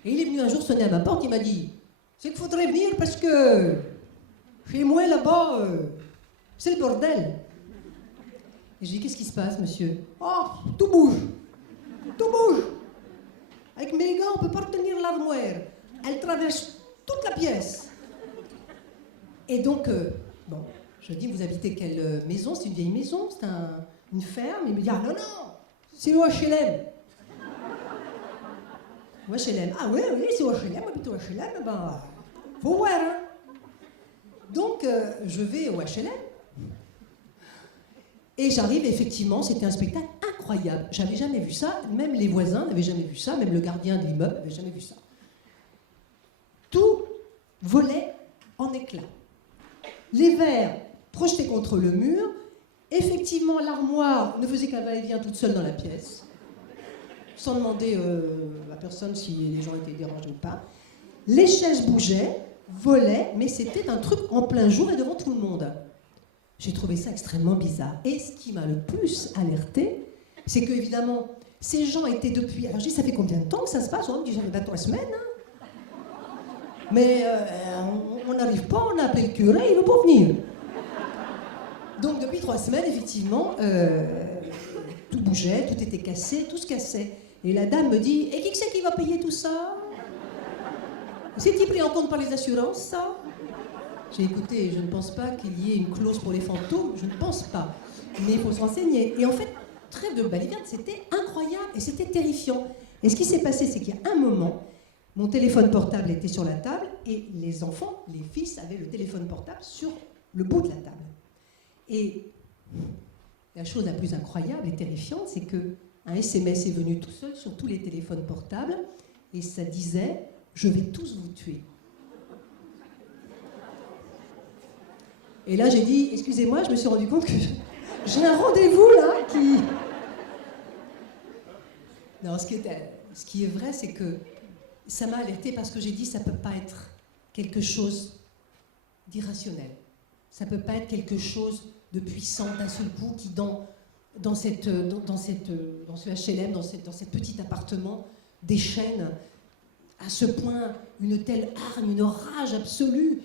Et il est venu un jour sonner à ma porte, il m'a dit « C'est qu'il faudrait venir parce que chez moi, là-bas, c'est le bordel. » Et je lui ai dit « Qu'est-ce qui se passe, monsieur ?»« Oh, tout bouge. Tout bouge. Avec mes gars, on ne peut pas retenir l'armoire. Elle traverse toute la pièce. » Et donc, je dis « Vous habitez quelle maison? C'est une vieille maison, c'est une ferme. » Il me dit « Ah non, non, c'est au HLM. » Au HLM. Ah oui, c'est au HLM, on habite au HLM, faut voir, hein. Donc, je vais au HLM. Et j'arrive, effectivement, c'était un spectacle incroyable. J'avais jamais vu ça, même les voisins n'avaient jamais vu ça, même le gardien de l'immeuble n'avait jamais vu ça. Tout volait en éclats. Les verres projetés contre le mur. Effectivement, l'armoire ne faisait qu'un va-et-vient toute seule dans la pièce, sans demander à personne si les gens étaient dérangés ou pas. Les chaises bougeaient, volaient, mais c'était un truc en plein jour et devant tout le monde. J'ai trouvé ça extrêmement bizarre. Et ce qui m'a le plus alertée, c'est que, évidemment, ces gens étaient depuis... Alors je dis, ça fait combien de temps que ça se passe? On me dit, ça fait 3 semaines. Hein. Mais on n'arrive pas, on a appelé le curé, il ne veut pas venir. Donc depuis 3 semaines, effectivement, tout bougeait, tout était cassé, tout se cassait. Et la dame me dit, et qui c'est qui va payer tout ça? C'est-il pris en compte par les assurances, ça? J'ai écouté, je ne pense pas qu'il y ait une clause pour les fantômes, je ne pense pas. Mais il faut se renseigner. Et en fait, trêve de balivernes, c'était incroyable et c'était terrifiant. Et ce qui s'est passé, c'est qu'il y a un moment, mon téléphone portable était sur la table et les enfants, les fils, avaient le téléphone portable sur le bout de la table. Et la chose la plus incroyable et terrifiante, c'est qu'un SMS est venu tout seul sur tous les téléphones portables et ça disait « Je vais tous vous tuer ». Et là, j'ai dit, excusez-moi, je me suis rendu compte que j'ai un rendez-vous là qui... Non, ce qui est vrai, c'est que ça m'a alertée parce que j'ai dit, ça ne peut pas être quelque chose d'irrationnel. Ça ne peut pas être quelque chose de puissant d'un seul coup qui, dans ce HLM, dans cet petit appartement, déchaîne à ce point une telle hargne, une rage absolue.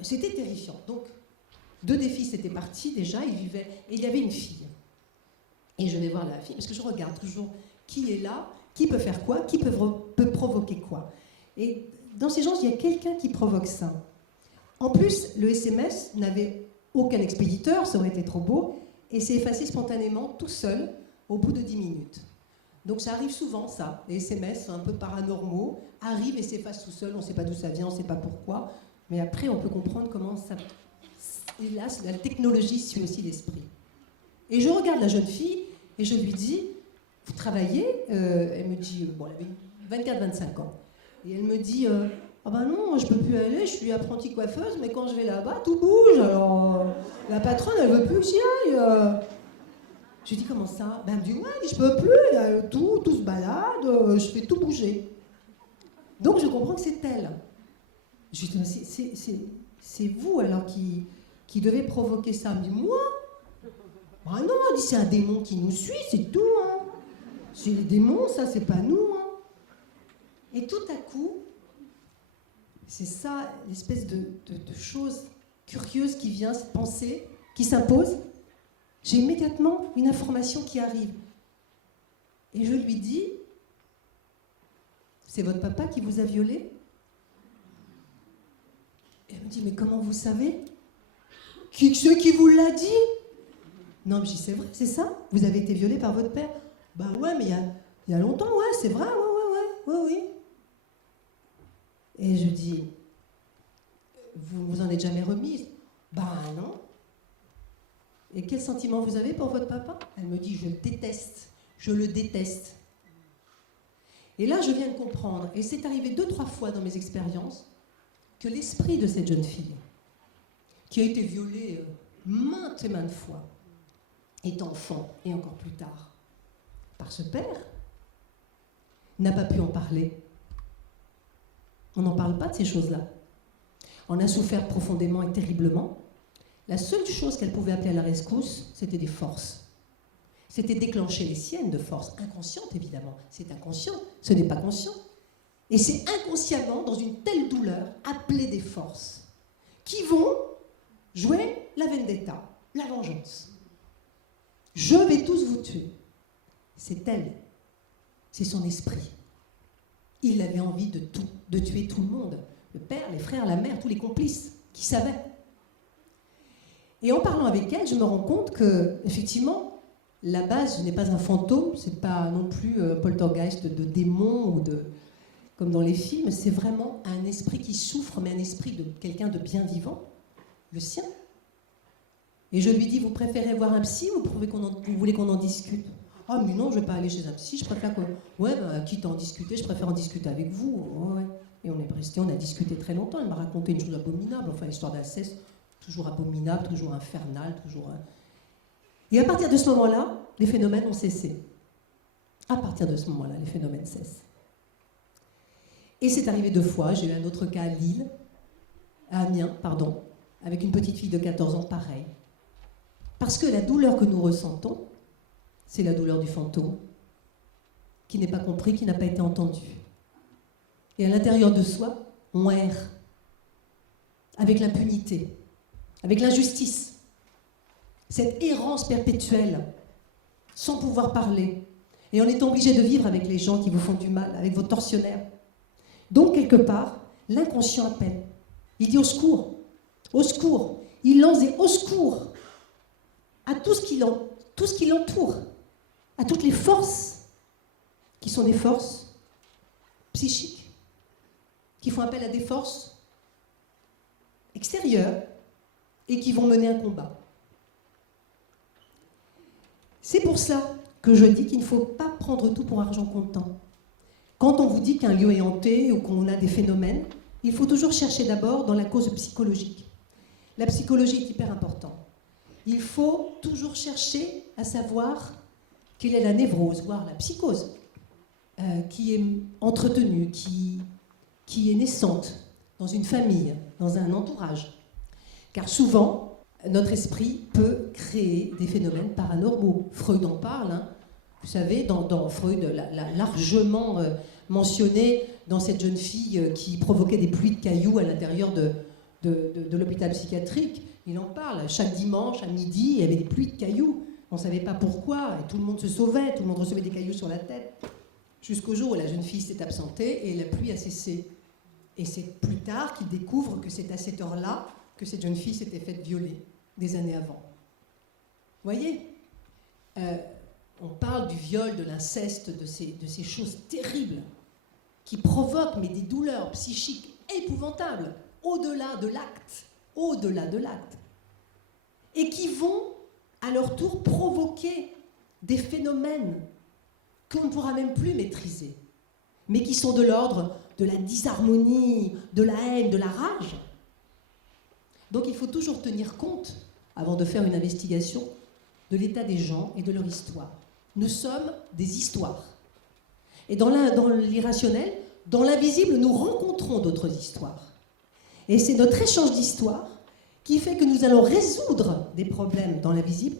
C'était terrifiant. Donc, 2 des fils étaient partis déjà, ils vivaient, et il y avait une fille. Et je vais voir la fille, parce que je regarde toujours qui est là, qui peut faire quoi, qui peut provoquer quoi. Et dans ces gens, il y a quelqu'un qui provoque ça. En plus, le SMS n'avait aucun expéditeur, ça aurait été trop beau, et s'est effacé spontanément, tout seul, au bout de 10 minutes. Donc ça arrive souvent, ça. Les SMS un peu paranormaux arrivent et s'effacent tout seul, on ne sait pas d'où ça vient, on ne sait pas pourquoi, mais après on peut comprendre comment ça... Hélas, la technologie suit aussi l'esprit. Et je regarde la jeune fille et je lui dis, vous travaillez? Elle me dit, bon, elle avait 24-25 ans. Et elle me dit, ah ben non, je peux plus aller, je suis apprentie coiffeuse, mais quand je vais là-bas, tout bouge. Alors, la patronne, elle veut plus que j'y aille. Je lui dis, comment ça? Ben, elle me dit, ouais, je peux plus, tout se balade, je fais tout bouger. Donc je comprends que c'est elle. Je lui dis, c'est vous alors qui devait provoquer ça. Mais moi? Ah non, elle dit c'est un démon qui nous suit, c'est tout. Hein. C'est les démons, ça, c'est pas nous. Hein. Et tout à coup, c'est ça, l'espèce de chose curieuse qui vient, cette pensée qui s'impose. J'ai immédiatement une information qui arrive. Et je lui dis, c'est votre papa qui vous a violé? Et elle me dit, mais comment vous savez? Qui c'est qui vous l'a dit? Non, mais je dis, c'est vrai, c'est ça? Vous avez été violée par votre père? Ben ouais, mais il y a longtemps, ouais, c'est vrai, oui. Et je dis, vous en êtes jamais remise? Ben non. Et quel sentiment vous avez pour votre papa? Elle me dit, je le déteste. Et là, je viens de comprendre, et c'est arrivé 2-3 fois dans mes expériences, que l'esprit de cette jeune fille, qui a été violée maintes et maintes fois, étant enfant et encore plus tard, par ce père, n'a pas pu en parler. On n'en parle pas de ces choses-là. On a souffert profondément et terriblement. La seule chose qu'elle pouvait appeler à la rescousse, c'était des forces. C'était déclencher les siennes de force, inconscientes évidemment. C'est inconscient, ce n'est pas conscient. Et c'est inconsciemment, dans une telle douleur, appeler des forces qui vont jouer la vendetta, la vengeance. Je vais tous vous tuer. C'est elle, c'est son esprit. Il avait envie de tout, de tuer tout le monde. Le père, les frères, la mère, tous les complices qui savaient. Et en parlant avec elle, je me rends compte que, effectivement, la base, ce n'est pas un fantôme, ce n'est pas non plus un poltergeist de démons ou de, comme dans les films, c'est vraiment un esprit qui souffre, mais un esprit de quelqu'un de bien vivant, le sien. Et je lui dis, vous préférez voir un psy ou vous voulez qu'on en discute? Ah, mais non, je ne vais pas aller chez un psy, je préfère qu'on... Ouais, quitte à en discuter, je préfère en discuter avec vous. Ouais. Et on est resté, on a discuté très longtemps, elle m'a raconté une chose abominable, enfin, l'histoire d'inceste, toujours abominable, toujours infernale, toujours... Et à partir de ce moment-là, les phénomènes ont cessé. À partir de ce moment-là, les phénomènes cessent. Et c'est arrivé 2 fois, j'ai eu un autre cas à Lille, à Amiens, pardon, avec une petite fille de 14 ans, pareil. Parce que la douleur que nous ressentons, c'est la douleur du fantôme, qui n'est pas compris, qui n'a pas été entendu. Et à l'intérieur de soi, on erre, avec l'impunité, avec l'injustice. Cette errance perpétuelle, sans pouvoir parler, et en étant obligé de vivre avec les gens qui vous font du mal, avec vos tortionnaires. Donc, quelque part, l'inconscient appelle. Il dit au secours, au secours. Il lance des au secours à tout ce qui l'entoure, à toutes les forces qui sont des forces psychiques, qui font appel à des forces extérieures et qui vont mener un combat. C'est pour ça que je dis qu'il ne faut pas prendre tout pour argent comptant. Quand on vous dit qu'un lieu est hanté ou qu'on a des phénomènes, il faut toujours chercher d'abord dans la cause psychologique. La psychologie est hyper importante. Il faut toujours chercher à savoir quelle est la névrose, voire la psychose, qui est entretenue, qui est naissante dans une famille, dans un entourage. Car souvent, notre esprit peut créer des phénomènes paranormaux. Freud en parle, hein. Vous savez, dans Freud, l'a largement mentionné dans cette jeune fille qui provoquait des pluies de cailloux à l'intérieur de l'hôpital psychiatrique. Il en parle. Chaque dimanche, à midi, il y avait des pluies de cailloux. On ne savait pas pourquoi, et tout le monde se sauvait, tout le monde recevait des cailloux sur la tête. Jusqu'au jour où la jeune fille s'est absentée et la pluie a cessé. Et c'est plus tard qu'il découvre que c'est à cette heure-là que cette jeune fille s'était faite violer, des années avant. Vous voyez, on parle du viol, de l'inceste, de ces choses terribles qui provoquent mais des douleurs psychiques épouvantables, au-delà de l'acte, et qui vont à leur tour provoquer des phénomènes qu'on ne pourra même plus maîtriser, mais qui sont de l'ordre de la disharmonie, de la haine, de la rage. Donc il faut toujours tenir compte, avant de faire une investigation, de l'état des gens et de leur histoire. Nous sommes des histoires. Et dans l'irrationnel, dans l'invisible, nous rencontrons d'autres histoires. Et c'est notre échange d'histoires qui fait que nous allons résoudre des problèmes dans l'invisible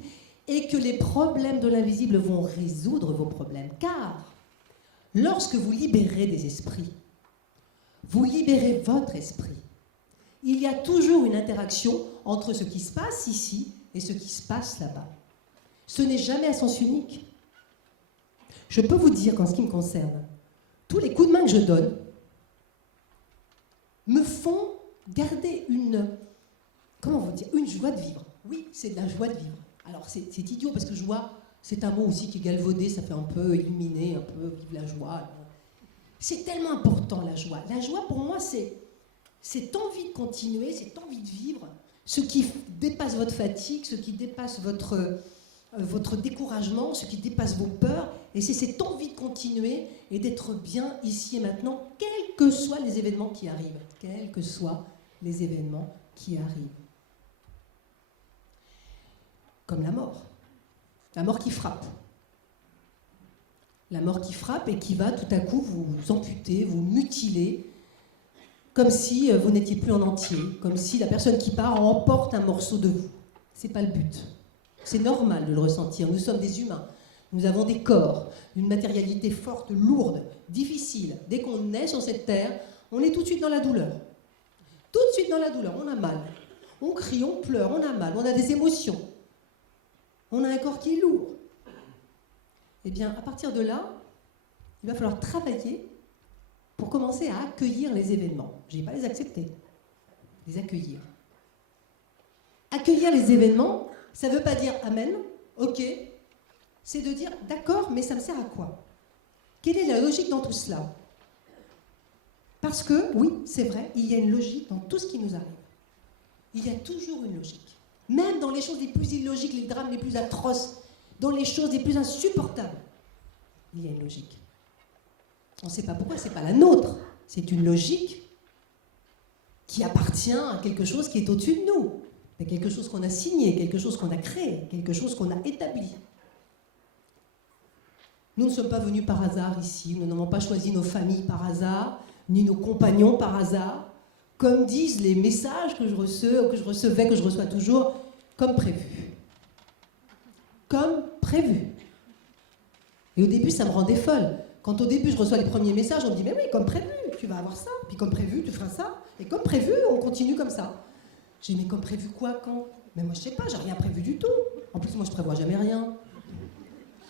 et que les problèmes de l'invisible vont résoudre vos problèmes. Car lorsque vous libérez des esprits, vous libérez votre esprit. Il y a toujours une interaction entre ce qui se passe ici et ce qui se passe là-bas. Ce n'est jamais à sens unique. Je peux vous dire qu'en ce qui me concerne, tous les coups de main que je donne me font garder une joie de vivre. Oui, c'est de la joie de vivre. Alors c'est idiot parce que joie, c'est un mot aussi qui est galvaudé, ça fait un peu illuminer, un peu vive la joie. C'est tellement important la joie. La joie pour moi c'est cette envie de continuer, cette envie de vivre, ce qui dépasse votre fatigue, ce qui dépasse votre découragement, ce qui dépasse vos peurs, et c'est cette envie de continuer et d'être bien ici et maintenant, quels que soient les événements qui arrivent. Quels que soient les événements qui arrivent. Comme la mort. La mort qui frappe. La mort qui frappe et qui va tout à coup vous amputer, vous mutiler, comme si vous n'étiez plus en entier, comme si la personne qui part emporte un morceau de vous. C'est pas le but. C'est normal de le ressentir. Nous sommes des humains. Nous avons des corps, une matérialité forte, lourde, difficile. Dès qu'on naît sur cette terre, on est tout de suite dans la douleur. Tout de suite dans la douleur, on a mal. On crie, on pleure, on a mal, on a des émotions. On a un corps qui est lourd. Eh bien, à partir de là, il va falloir travailler pour commencer à accueillir les événements. Je ne vais pas les accepter, les accueillir. Accueillir les événements, ça ne veut pas dire amen, ok, c'est de dire d'accord, mais ça me sert à quoi? Quelle est la logique dans tout cela? Parce que, oui, c'est vrai, il y a une logique dans tout ce qui nous arrive. Il y a toujours une logique. Même dans les choses les plus illogiques, les drames les plus atroces, dans les choses les plus insupportables, il y a une logique. On ne sait pas pourquoi, ce n'est pas la nôtre. C'est une logique qui appartient à quelque chose qui est au-dessus de nous. C'est quelque chose qu'on a signé, quelque chose qu'on a créé, quelque chose qu'on a établi. Nous ne sommes pas venus par hasard ici, nous n'avons pas choisi nos familles par hasard, ni nos compagnons par hasard, comme disent les messages que je recevais, que je reçois toujours, comme prévu. Comme prévu. Et au début, ça me rendait folle. Quand au début, je reçois les premiers messages, on me dit « Mais oui, comme prévu, tu vas avoir ça. Puis comme prévu, tu feras ça. Et comme prévu, on continue comme ça. » J'ai dit « Mais comme prévu quoi, quand ?» Mais moi, je sais pas, j'ai rien prévu du tout. En plus, moi, je prévois jamais rien.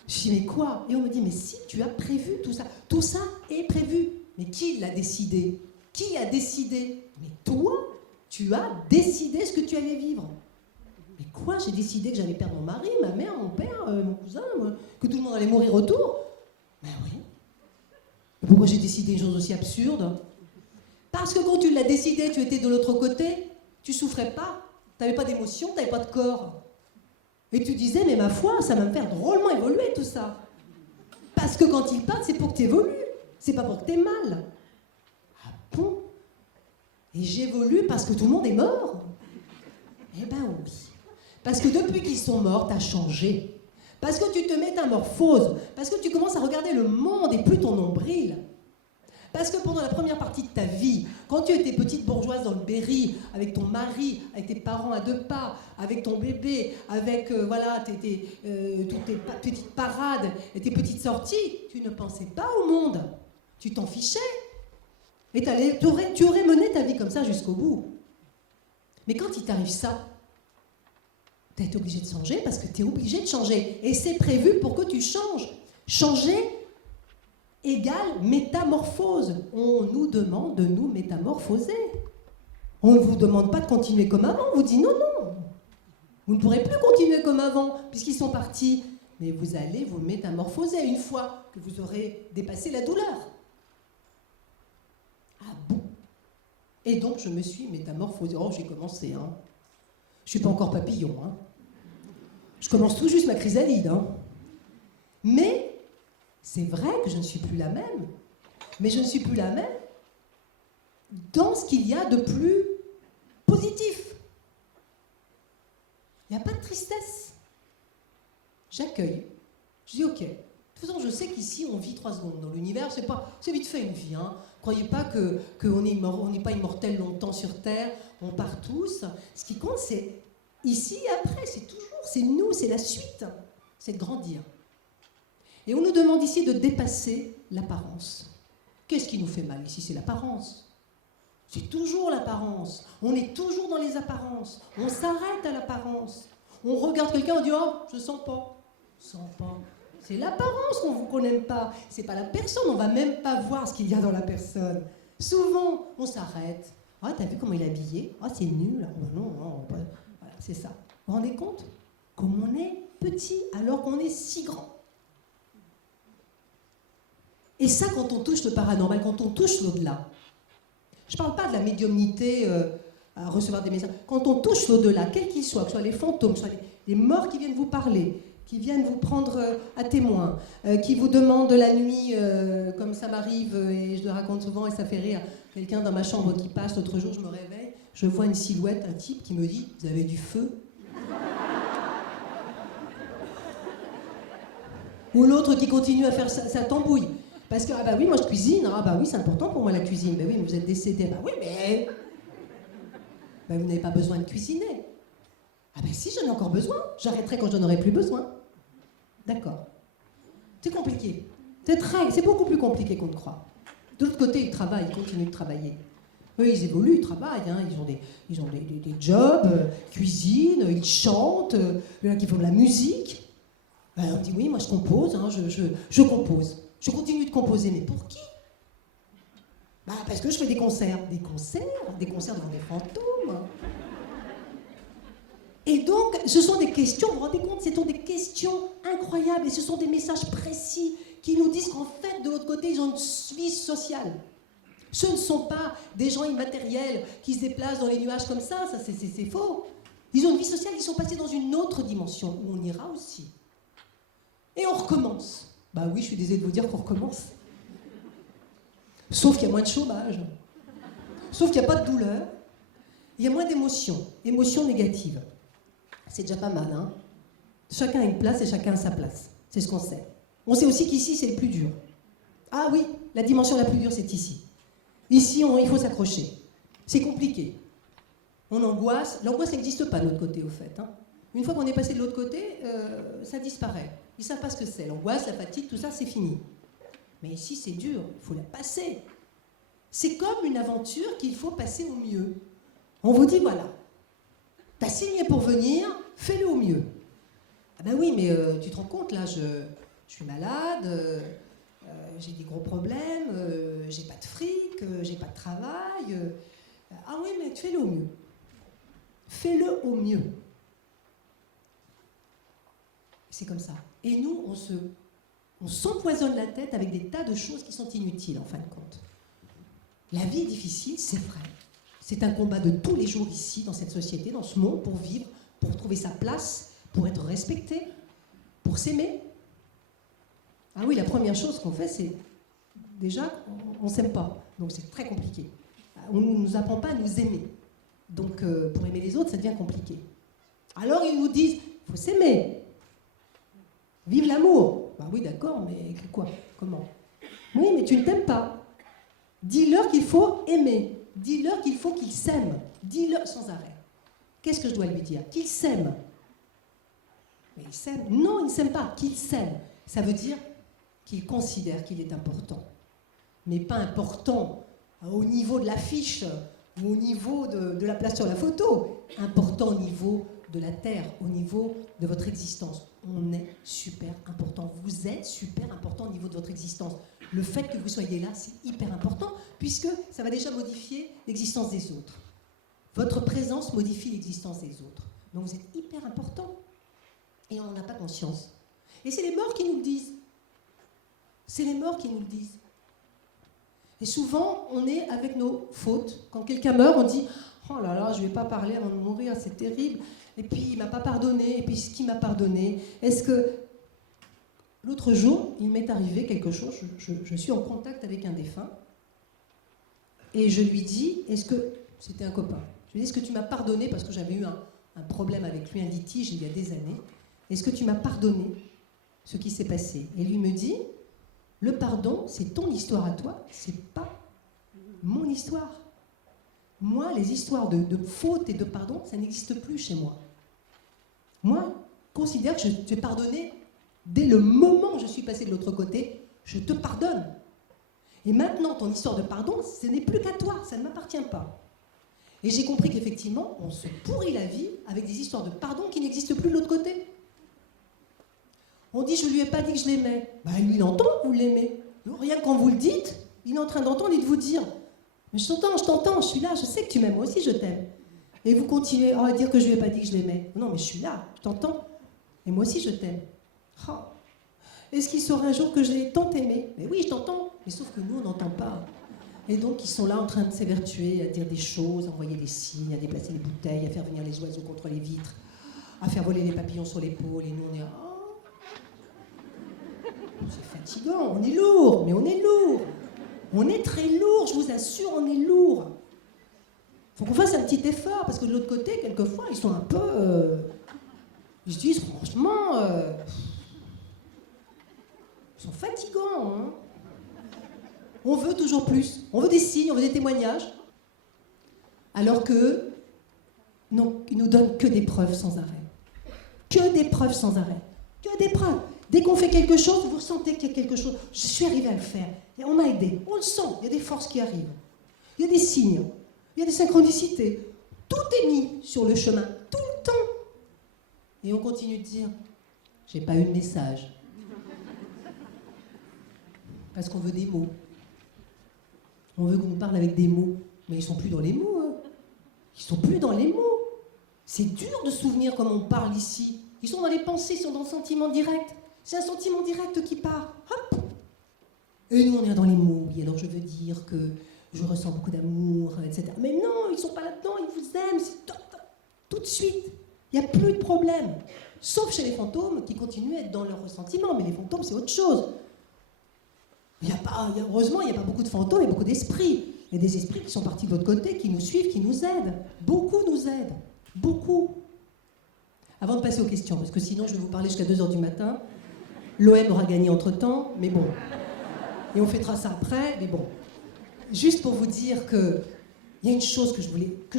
Je dis « Mais quoi ?» Et on me dit « Mais si, tu as prévu tout ça. Tout ça est prévu. » Mais qui l'a décidé? Qui a décidé? Mais toi, tu as décidé ce que tu allais vivre. Mais quoi? J'ai décidé que j'allais perdre mon mari, ma mère, mon père, mon cousin, que tout le monde allait mourir autour. Ben oui. Et pourquoi j'ai décidé une chose aussi absurde? Parce que quand tu l'as décidé, tu étais de l'autre côté, tu souffrais pas, tu n'avais pas d'émotion, tu n'avais pas de corps. Et tu disais, mais ma foi, ça va me faire drôlement évoluer tout ça. Parce que quand il part, c'est pour que tu évolues, c'est pas pour que tu aies mal. Ah bon? Et j'évolue parce que tout le monde est mort? Eh ben oui. Parce que depuis qu'ils sont morts, tu as changé. Parce que tu te métamorphoses. Parce que tu commences à regarder le monde et plus ton nombril. Parce que pendant la première partie de ta vie, quand tu étais petite bourgeoise dans le Berry, avec ton mari, avec tes parents à 2 pas, avec ton bébé, avec toutes tes petites parades et tes petites sorties, tu ne pensais pas au monde. Tu t'en fichais. Et tu aurais mené ta vie comme ça jusqu'au bout. Mais quand il t'arrive ça, tu es obligé de changer parce que tu es obligé de changer. Et c'est prévu pour que tu changes. Changer égale métamorphose. On nous demande de nous métamorphoser. On ne vous demande pas de continuer comme avant. On vous dit non, non. Vous ne pourrez plus continuer comme avant puisqu'ils sont partis. Mais vous allez vous métamorphoser une fois que vous aurez dépassé la douleur. Ah bon? Et donc je me suis métamorphosée. Oh, j'ai commencé, hein. Je ne suis pas encore papillon, hein. Je commence tout juste ma chrysalide, hein. Mais c'est vrai que je ne suis plus la même. Mais je ne suis plus la même dans ce qu'il y a de plus positif. Il n'y a pas de tristesse. J'accueille. Je dis ok. De toute façon, je sais qu'ici, on vit 3 secondes. Dans l'univers, c'est vite fait une vie, hein. Croyez pas qu'on n'est pas immortel longtemps sur Terre. On part tous. Ce qui compte, c'est ici et après. C'est toujours, c'est nous, c'est la suite. C'est de grandir. Et on nous demande ici de dépasser l'apparence. Qu'est-ce qui nous fait mal ici? C'est l'apparence. C'est toujours l'apparence. On est toujours dans les apparences. On s'arrête à l'apparence. On regarde quelqu'un, on dit « Oh, je sens pas. » Sens pas. C'est l'apparence qu'on n'aime pas. C'est pas la personne. On va même pas voir ce qu'il y a dans la personne. Souvent, on s'arrête. « Ah, t'as vu comment il est habillé? Ah, c'est nul. Oh, non, non. Voilà, c'est ça. Vous vous rendez compte? Comme on est petit alors qu'on est si grand. Et ça, quand on touche le paranormal, quand on touche l'au-delà, je ne parle pas de la médiumnité à recevoir des messages. Quand on touche l'au-delà, quel qu'il soit, que ce soit les fantômes, que ce soit les morts qui viennent vous parler, qui viennent vous prendre à témoin, qui vous demandent la nuit, comme ça m'arrive, et je le raconte souvent et ça fait rire, quelqu'un dans ma chambre qui passe, l'autre jour je me réveille, je vois une silhouette, un type qui me dit « Vous avez du feu ?» Ou l'autre qui continue à faire sa tambouille. Parce que, ah bah oui, moi je cuisine, ah bah oui, c'est important pour moi la cuisine. Mais oui, mais vous êtes décédé. Bah oui, mais. Bah vous n'avez pas besoin de cuisiner. Ah bah si, j'en ai encore besoin. J'arrêterai quand je n'en aurai plus besoin. D'accord. C'est compliqué. C'est beaucoup plus compliqué qu'on ne croit. De l'autre côté, ils travaillent, ils continuent de travailler. Eux, ils évoluent, ils travaillent, hein. Ils ont des jobs, cuisinent, ils chantent, il y en a qui font de la musique. On dit oui, moi je compose, hein, je compose. Je continue de composer, mais pour qui? Parce que je fais des concerts. Des concerts devant des fantômes. Et donc, ce sont des questions, vous vous rendez compte, ce sont des questions incroyables et ce sont des messages précis qui nous disent qu'en fait, de l'autre côté, ils ont une vie sociale. Ce ne sont pas des gens immatériels qui se déplacent dans les nuages comme ça c'est faux. Ils ont une vie sociale, ils sont passés dans une autre dimension où on ira aussi. Et on recommence. Bah oui, je suis désolée de vous dire qu'on recommence. Sauf qu'il y a moins de chômage. Sauf qu'il n'y a pas de douleur. Il y a moins d'émotions, émotions négatives. C'est déjà pas mal, hein. Chacun a une place et chacun a sa place. C'est ce qu'on sait. On sait aussi qu'ici, c'est le plus dur. Ah oui, la dimension la plus dure, c'est ici. Ici, il faut s'accrocher. C'est compliqué. On angoisse. L'angoisse n'existe pas de l'autre côté, au fait. Hein. Une fois qu'on est passé de l'autre côté, ça disparaît. Ils ne savent pas ce que c'est. L'angoisse, la fatigue, tout ça, c'est fini. Mais ici, c'est dur. Il faut la passer. C'est comme une aventure qu'il faut passer au mieux. On vous dit, voilà, t'as signé pour venir, fais-le au mieux. Ah ben oui, mais tu te rends compte, là, je suis malade, j'ai des gros problèmes, j'ai pas de fric, j'ai pas de travail. Ah oui, mais fais-le au mieux. Fais-le au mieux. C'est comme ça. Et nous, on s'empoisonne la tête avec des tas de choses qui sont inutiles, en fin de compte. La vie est difficile, c'est vrai. C'est un combat de tous les jours ici, dans cette société, dans ce monde, pour vivre, pour trouver sa place, pour être respecté, pour s'aimer. Ah oui, la première chose qu'on fait, c'est déjà, on ne s'aime pas. Donc c'est très compliqué. On ne nous apprend pas à nous aimer. Donc pour aimer les autres, ça devient compliqué. Alors ils nous disent, il faut s'aimer. Vive l'amour. Bah oui, d'accord, mais quoi? Comment? Oui, mais tu ne t'aimes pas. Dis-leur qu'il faut aimer. Dis-leur qu'il faut qu'ils s'aiment. Dis-leur sans arrêt. Qu'est-ce que je dois lui dire? Qu'il s'aime. Mais il s'aime? Non, il ne s'aime pas. Qu'il s'aime. Ça veut dire qu'il considère qu'il est important. Mais pas important au niveau de l'affiche ou au niveau de la place sur la photo. Important au niveau de la terre, au niveau de votre existence. On est super important. Vous êtes super important au niveau de votre existence. Le fait que vous soyez là, c'est hyper important, puisque ça va déjà modifier l'existence des autres. Votre présence modifie l'existence des autres. Donc vous êtes hyper important. Et on n'en a pas conscience. Et c'est les morts qui nous le disent. C'est les morts qui nous le disent. Et souvent, on est avec nos fautes. Quand quelqu'un meurt, on dit « Oh là là, je ne vais pas parler avant de mourir, c'est terrible. Et puis, il ne m'a pas pardonné. Et puis, ce qui m'a pardonné, est-ce que... » L'autre jour, il m'est arrivé quelque chose. Je suis en contact avec un défunt. Et je lui dis, est-ce que... C'était un copain. Je lui dis, est-ce que tu m'as pardonné, parce que j'avais eu un problème avec lui, un litige il y a des années. Est-ce que tu m'as pardonné ce qui s'est passé? Et lui me dit, le pardon, c'est ton histoire à toi, c'est pas mon histoire. Moi, les histoires de faute et de pardon, ça n'existe plus chez moi. Moi, je considère que je t'ai pardonné dès le moment où je suis passé de l'autre côté, je te pardonne. Et maintenant, ton histoire de pardon, ce n'est plus qu'à toi, ça ne m'appartient pas. Et j'ai compris qu'effectivement, on se pourrit la vie avec des histoires de pardon qui n'existent plus de l'autre côté. On dit, je ne lui ai pas dit que je l'aimais. Ben, lui, il entend que vous l'aimez. Rien que quand vous le dites, il est en train d'entendre et de vous dire, mais je t'entends, je suis là, je sais que tu m'aimes, moi aussi je t'aime. Et vous continuez à dire que je ne lui ai pas dit que je l'aimais. Non, mais je suis là, je t'entends. Et moi aussi je t'aime. Oh. Est-ce qu'il saura un jour que je l'ai tant aimé? Mais oui, je t'entends. Mais sauf que nous, on n'entend pas. Et donc, ils sont là en train de s'évertuer, à dire des choses, à envoyer des signes, à déplacer les bouteilles, à faire venir les oiseaux contre les vitres, à faire voler les papillons sur l'épaule. Et nous, on est... Oh, c'est fatigant, on est lourd, mais on est lourd. On est très lourd, je vous assure, on est lourd. Il faut qu'on fasse un petit effort, parce que de l'autre côté, quelquefois, ils sont un peu... ils se disent, franchement... Ils sont fatigants, hein. On veut toujours plus. On veut des signes, on veut des témoignages. Alors que, non, ils nous donnent que des preuves sans arrêt. Que des preuves sans arrêt. Que des preuves. Dès qu'on fait quelque chose, vous ressentez qu'il y a quelque chose. Je suis arrivé à le faire. Et on m'a aidé. On le sent. Il y a des forces qui arrivent. Il y a des signes. Il y a des synchronicités. Tout est mis sur le chemin. Tout le temps. Et on continue de dire, j'ai pas eu de message. Parce qu'on veut des mots. On veut qu'on nous parle avec des mots. Mais ils sont plus dans les mots. Hein. Ils sont plus dans les mots. C'est dur de se souvenir comme on parle ici. Ils sont dans les pensées, ils sont dans le sentiment direct. C'est un sentiment direct qui part. Hop. Et nous, on est dans les mots. Oui, alors je veux dire que je ressens beaucoup d'amour, etc. Mais non, ils ne sont pas là-dedans, ils vous aiment. C'est tout de suite. Il n'y a plus de problème. Sauf chez les fantômes qui continuent à être dans leur ressentiment. Mais les fantômes, c'est autre chose. Heureusement, il n'y a pas beaucoup de fantômes, il y a beaucoup d'esprits. Il y a des esprits qui sont partis de l'autre côté, qui nous suivent, qui nous aident. Beaucoup nous aident. Beaucoup. Avant de passer aux questions, parce que sinon je vais vous parler jusqu'à 2h du matin. L'OM aura gagné entre-temps, mais bon. Et on fêtera ça après, mais bon. Juste pour vous dire qu'il y a une chose que je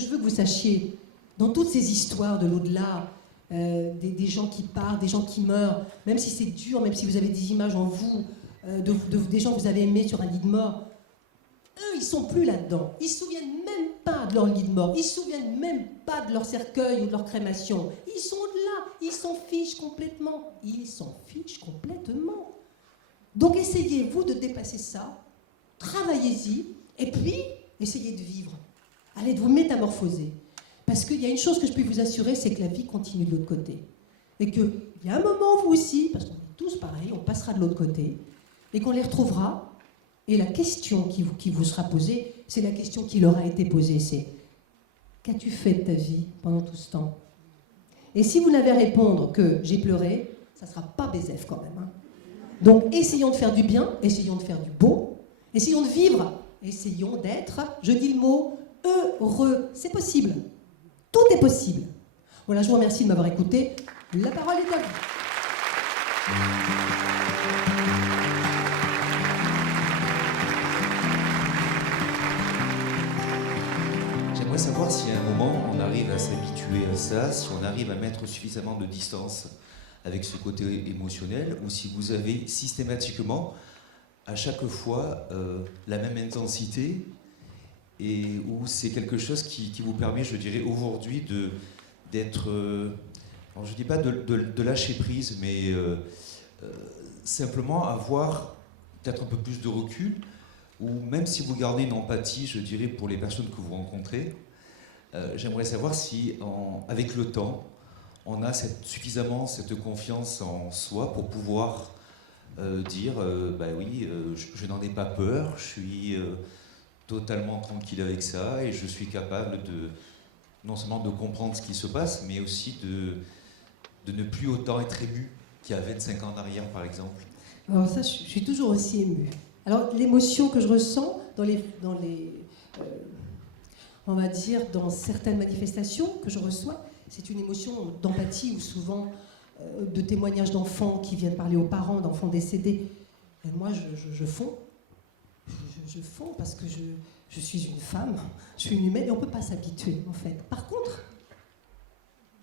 veux que vous sachiez. Dans toutes ces histoires de l'au-delà, des gens qui partent, des gens qui meurent, même si c'est dur, même si vous avez des images en vous, des gens que vous avez aimés sur un lit de mort, eux, ils ne sont plus là-dedans. Ils ne se souviennent même pas de leur lit de mort. Ils ne se souviennent même pas de leur cercueil ou de leur crémation. Ils sont là. Ils s'en fichent complètement. Ils s'en fichent complètement. Donc essayez-vous de dépasser ça. Travaillez-y. Et puis, essayez de vivre. Allez de vous métamorphoser. Parce qu'il y a une chose que je peux vous assurer, c'est que la vie continue de l'autre côté. Et qu'il y a un moment, vous aussi, parce qu'on est tous pareils, on passera de l'autre côté, et qu'on les retrouvera. Et la question qui vous sera posée, c'est la question qui leur a été posée, c'est « Qu'as-tu fait de ta vie pendant tout ce temps ?» Et si vous n'avez à répondre que « J'ai pleuré », ça ne sera pas BZF quand même. Hein. Donc essayons de faire du bien, essayons de faire du beau, essayons de vivre, essayons d'être, je dis le mot, heureux. C'est possible. Tout est possible. Voilà, je vous remercie de m'avoir écouté. La parole est à vous. J'aimerais savoir si à un moment on arrive à s'habituer à ça, si on arrive à mettre suffisamment de distance avec ce côté émotionnel, ou si vous avez systématiquement, à chaque fois, la même intensité, et où c'est quelque chose qui vous permet, je dirais, aujourd'hui d'être... alors je ne dis pas de lâcher prise, mais simplement avoir peut-être un peu plus de recul, ou même si vous gardez une empathie, je dirais, pour les personnes que vous rencontrez, j'aimerais savoir si, avec le temps, on a suffisamment cette confiance en soi pour pouvoir dire, bah oui, je n'en ai pas peur, je suis totalement tranquille avec ça, et je suis capable non seulement de comprendre ce qui se passe, mais aussi de ne plus autant être ému qu'il y a 25 ans en arrière, par exemple. Alors ça, je suis toujours aussi émue. Alors l'émotion que je ressens on va dire, dans certaines manifestations que je reçois, c'est une émotion d'empathie ou souvent de témoignages d'enfants qui viennent parler aux parents d'enfants décédés. Et moi, je fonds. Je fonds parce que je suis une femme, je suis une humaine et on ne peut pas s'habituer, en fait. Par contre,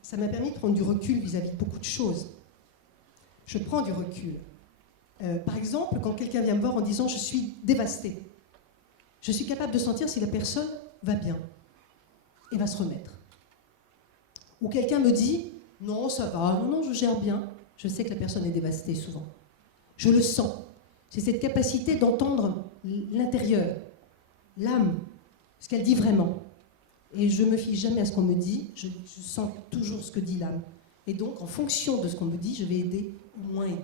ça m'a permis de prendre du recul vis-à-vis de beaucoup de choses. Je prends du recul. Par exemple, quand quelqu'un vient me voir en disant « je suis dévastée », je suis capable de sentir si la personne va bien et va se remettre. Ou quelqu'un me dit « non, ça va, non, je gère bien », je sais que la personne est dévastée souvent. Je le sens. C'est cette capacité d'entendre l'intérieur, l'âme, ce qu'elle dit vraiment. Et je ne me fie jamais à ce qu'on me dit, je sens toujours ce que dit l'âme. Et donc, en fonction de ce qu'on me dit, je vais aider ou moins aider.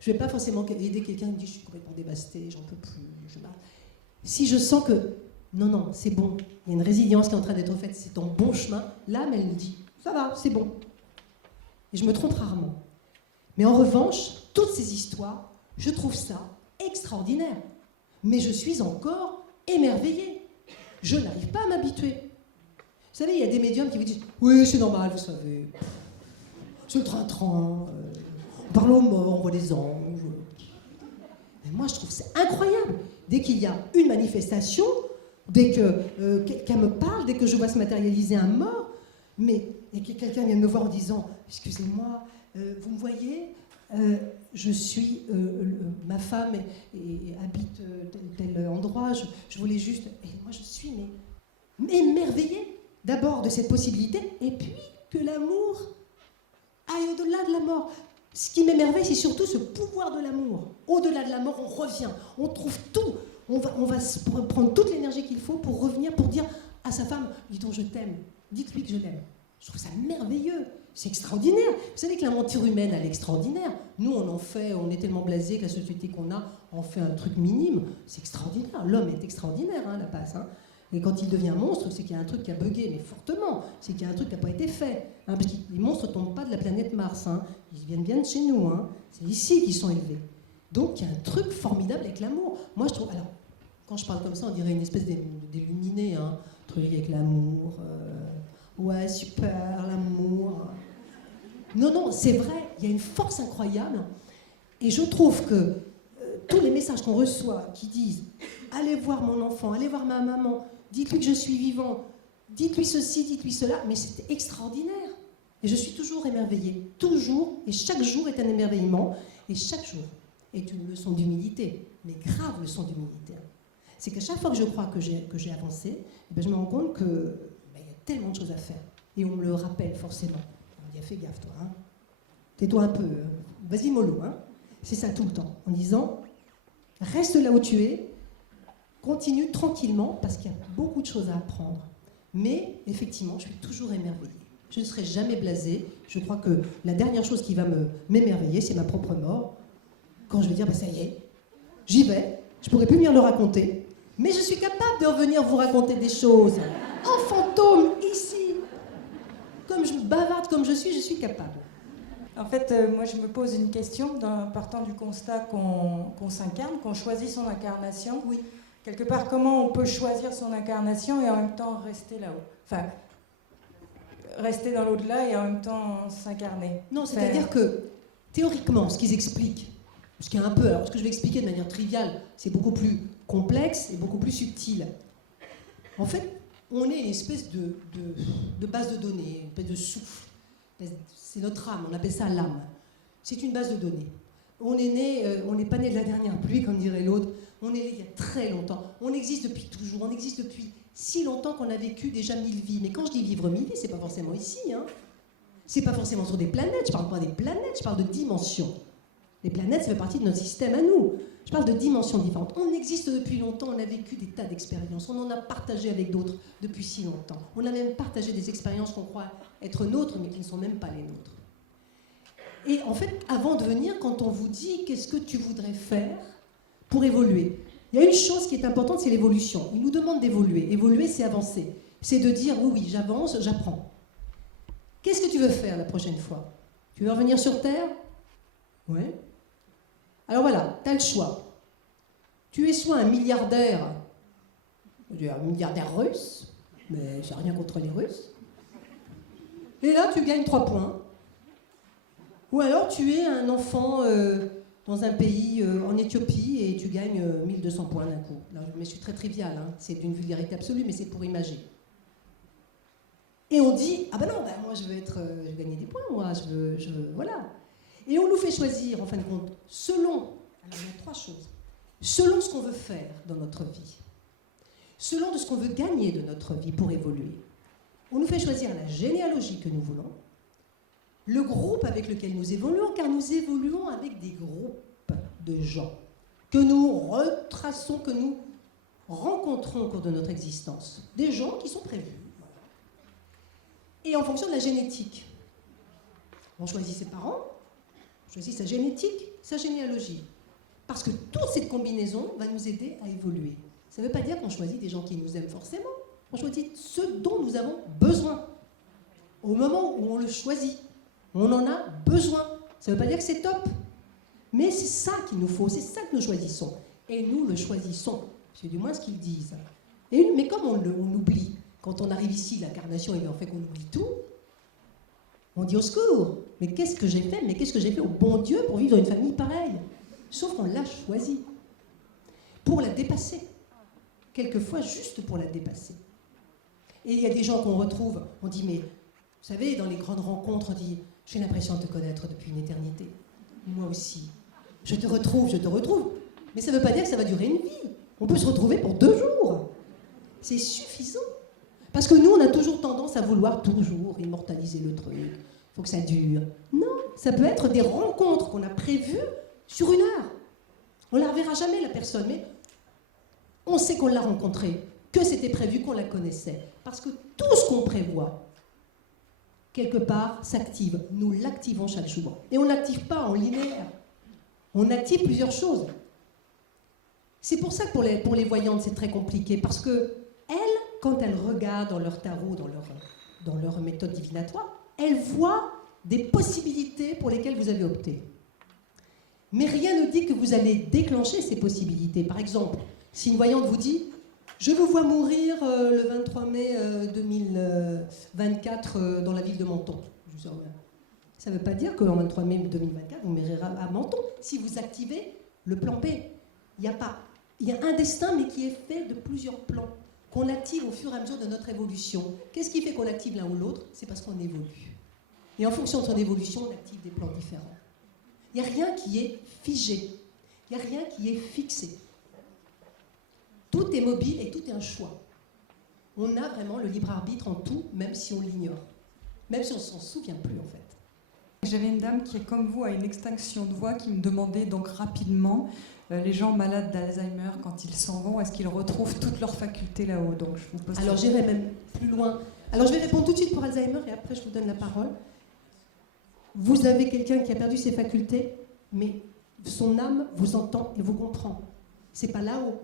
Je ne vais pas forcément aider quelqu'un qui me dit « je suis complètement dévastée, j'en peux plus, je marre ». Si je sens que non, c'est bon, il y a une résilience qui est en train d'être faite, c'est en bon chemin, l'âme, elle me dit « ça va, c'est bon ». Et je me trompe rarement. Mais en revanche, toutes ces histoires, je trouve ça extraordinaire. Mais je suis encore émerveillée. Je n'arrive pas à m'habituer. Vous savez, il y a des médiums qui vous disent « oui, c'est normal, vous savez, c'est le train-train, on parle aux morts, on voit des anges. » Mais moi, je trouve que c'est incroyable. Dès qu'il y a une manifestation, dès que quelqu'un me parle, dès que je vois se matérialiser un mort, et que quelqu'un vient me voir en disant « Excusez-moi, vous me voyez je suis, ma femme habite tel endroit, je voulais juste... » Et moi, je suis émerveillée d'abord de cette possibilité, et puis que l'amour aille au-delà de la mort. Ce qui m'émerveille, c'est surtout ce pouvoir de l'amour. Au-delà de la mort, on revient, on trouve tout. On va prendre toute l'énergie qu'il faut pour revenir, pour dire à sa femme « Dis donc, je t'aime, dites-lui que je l'aime. » Je trouve ça merveilleux, c'est extraordinaire. Vous savez que l'aventure humaine, elle est extraordinaire. Nous, on est tellement blasés que la société qu'on a en fait un truc minime. C'est extraordinaire. L'homme est extraordinaire, hein, la passe. Hein. Et quand il devient monstre, c'est qu'il y a un truc qui a bugué, mais fortement. C'est qu'il y a un truc qui n'a pas été fait. Hein, parce que les monstres ne tombent pas de la planète Mars. Hein. Ils viennent bien de chez nous. Hein. C'est ici qu'ils sont élevés. Donc, il y a un truc formidable avec l'amour. Moi, je trouve... Alors, quand je parle comme ça, on dirait une espèce d'illuminé. Hein. Un truc avec l'amour... Ouais, super, l'amour. Non, non, c'est vrai, il y a une force incroyable. Et je trouve que tous les messages qu'on reçoit qui disent « Allez voir mon enfant, allez voir ma maman, dites-lui que je suis vivant, dites-lui ceci, dites-lui cela », mais c'est extraordinaire. Et je suis toujours émerveillée, toujours, et chaque jour est un émerveillement, et chaque jour est une leçon d'humilité, mais grave leçon d'humilité. C'est qu'à chaque fois que je crois que j'ai avancé, eh bien, je me rends compte que tellement de choses à faire. Et on me le rappelle forcément. On dit, fais gaffe, toi. Hein. Tais-toi un peu. Vas-y, mollo. Hein. C'est ça tout le temps. En disant, reste là où tu es, continue tranquillement, parce qu'il y a beaucoup de choses à apprendre. Mais, effectivement, je suis toujours émerveillée. Je ne serai jamais blasée. Je crois que la dernière chose qui va m'émerveiller, c'est ma propre mort. Quand je vais dire, bah, ça y est, j'y vais. Je ne pourrai plus venir le raconter. Mais je suis capable de revenir vous raconter des choses. En fantôme, ici. Comme je bavarde comme je suis capable. En fait, moi je me pose une question, partant du constat qu'on s'incarne, qu'on choisit son incarnation. Oui. Quelque part, comment on peut choisir son incarnation et en même temps rester là-haut ? Enfin, rester dans l'au-delà et en même temps s'incarner. Non, c'est-à-dire que, théoriquement, ce qu'ils expliquent, ce qui est un peu, alors ce que je vais expliquer de manière triviale, c'est beaucoup plus complexe et beaucoup plus subtil. En fait, on est une espèce de base de données, une espèce de souffle. C'est notre âme, on appelle ça l'âme. C'est une base de données. On est né, on n'est pas né de la dernière pluie, comme dirait l'autre. On est né il y a très longtemps. On existe depuis toujours. On existe depuis si longtemps qu'on a vécu déjà 1000 vies. Mais quand je dis vivre 1000 vies, c'est pas forcément ici. Hein. C'est pas forcément sur des planètes. Je parle pas des planètes, je parle de dimensions. Les planètes, ça fait partie de notre système à nous. Je parle de dimensions différentes. On existe depuis longtemps, on a vécu des tas d'expériences. On en a partagé avec d'autres depuis si longtemps. On a même partagé des expériences qu'on croit être nôtres, mais qui ne sont même pas les nôtres. Et en fait, avant de venir, quand on vous dit qu'est-ce que tu voudrais faire pour évoluer, il y a une chose qui est importante, c'est l'évolution. Il nous demande d'évoluer. Évoluer, c'est avancer. C'est de dire oui, j'avance, j'apprends. Qu'est-ce que tu veux faire la prochaine fois? Tu veux revenir sur Terre? Ouais. Alors voilà, tu as le choix. Tu es soit un milliardaire russe, mais j'ai rien contre les Russes, et là tu gagnes 3 points. Ou alors tu es un enfant dans un pays en Éthiopie et tu gagnes 1200 points d'un coup. Là, mais je suis très trivial, hein. C'est d'une vulgarité absolue, mais c'est pour imager. Et on dit, ah ben non, moi je veux gagner des points, moi, voilà. Et on nous fait choisir, en fin de compte, selon, alors il y a 3 choses, selon ce qu'on veut faire dans notre vie, selon ce qu'on veut gagner de notre vie pour évoluer. On nous fait choisir la généalogie que nous voulons, le groupe avec lequel nous évoluons, car nous évoluons avec des groupes de gens que nous retraçons, que nous rencontrons au cours de notre existence. Des gens qui sont prévus. Et en fonction de la génétique. On choisit ses parents, on choisit sa génétique, sa généalogie. Parce que toute cette combinaison va nous aider à évoluer. Ça ne veut pas dire qu'on choisit des gens qui nous aiment forcément. On choisit ceux dont nous avons besoin. Au moment où on le choisit, on en a besoin. Ça ne veut pas dire que c'est top. Mais c'est ça qu'il nous faut, c'est ça que nous choisissons. Et nous le choisissons. C'est du moins ce qu'ils disent. Mais comme on oublie, quand on arrive ici, l'incarnation, il en fait qu'on oublie tout, on dit au secours. Mais qu'est-ce que j'ai fait? Mais qu'est-ce que j'ai fait au bon Dieu pour vivre dans une famille pareille? Sauf qu'on l'a choisi. pour la dépasser. Quelquefois, juste pour la dépasser. Et il y a des gens qu'on retrouve, on dit, mais, vous savez, dans les grandes rencontres, on dit, j'ai l'impression de te connaître depuis une éternité. Moi aussi. Je te retrouve. Mais ça ne veut pas dire que ça va durer une vie. On peut se retrouver pour 2 jours. C'est suffisant. Parce que nous, on a toujours tendance à vouloir toujours immortaliser le truc. Il faut que ça dure. Non, ça peut être des rencontres qu'on a prévues sur 1 heure. On ne la reverra jamais, la personne, mais on sait qu'on l'a rencontrée, que c'était prévu, qu'on la connaissait. Parce que tout ce qu'on prévoit, quelque part, s'active. Nous l'activons chaque jour. Et on n'active pas en linéaire. On active plusieurs choses. C'est pour ça que pour les voyantes, c'est très compliqué. Parce que elles, quand elles regardent dans leur tarot, dans leur méthode divinatoire, elles voient des possibilités pour lesquelles vous avez opté. Mais rien ne dit que vous allez déclencher ces possibilités. Par exemple, si une voyante vous dit « Je vous vois mourir le 23 mai 2024 dans la ville de Menton », ça ne veut pas dire qu'en 23 mai 2024, vous mourrez à Menton. Si vous activez le plan B, il y a un destin, mais qui est fait de plusieurs plans, qu'on active au fur et à mesure de notre évolution. Qu'est-ce qui fait qu'on active l'un ou l'autre? C'est parce qu'on évolue. Et en fonction de son évolution, on active des plans différents. Il n'y a rien qui est figé. Il n'y a rien qui est fixé. Tout est mobile et tout est un choix. On a vraiment le libre arbitre en tout, même si on l'ignore. Même si on ne s'en souvient plus, en fait. J'avais une dame qui, comme vous, a une extinction de voix, qui me demandait donc rapidement, les gens malades d'Alzheimer, quand ils s'en vont, est-ce qu'ils retrouvent toutes leurs facultés là-haut? Donc, je vous pose Alors, j'irai même plus loin. Alors, je vais répondre tout de suite pour Alzheimer et après, je vous donne la parole. Vous avez quelqu'un qui a perdu ses facultés, mais son âme vous entend et vous comprend. C'est pas là-haut,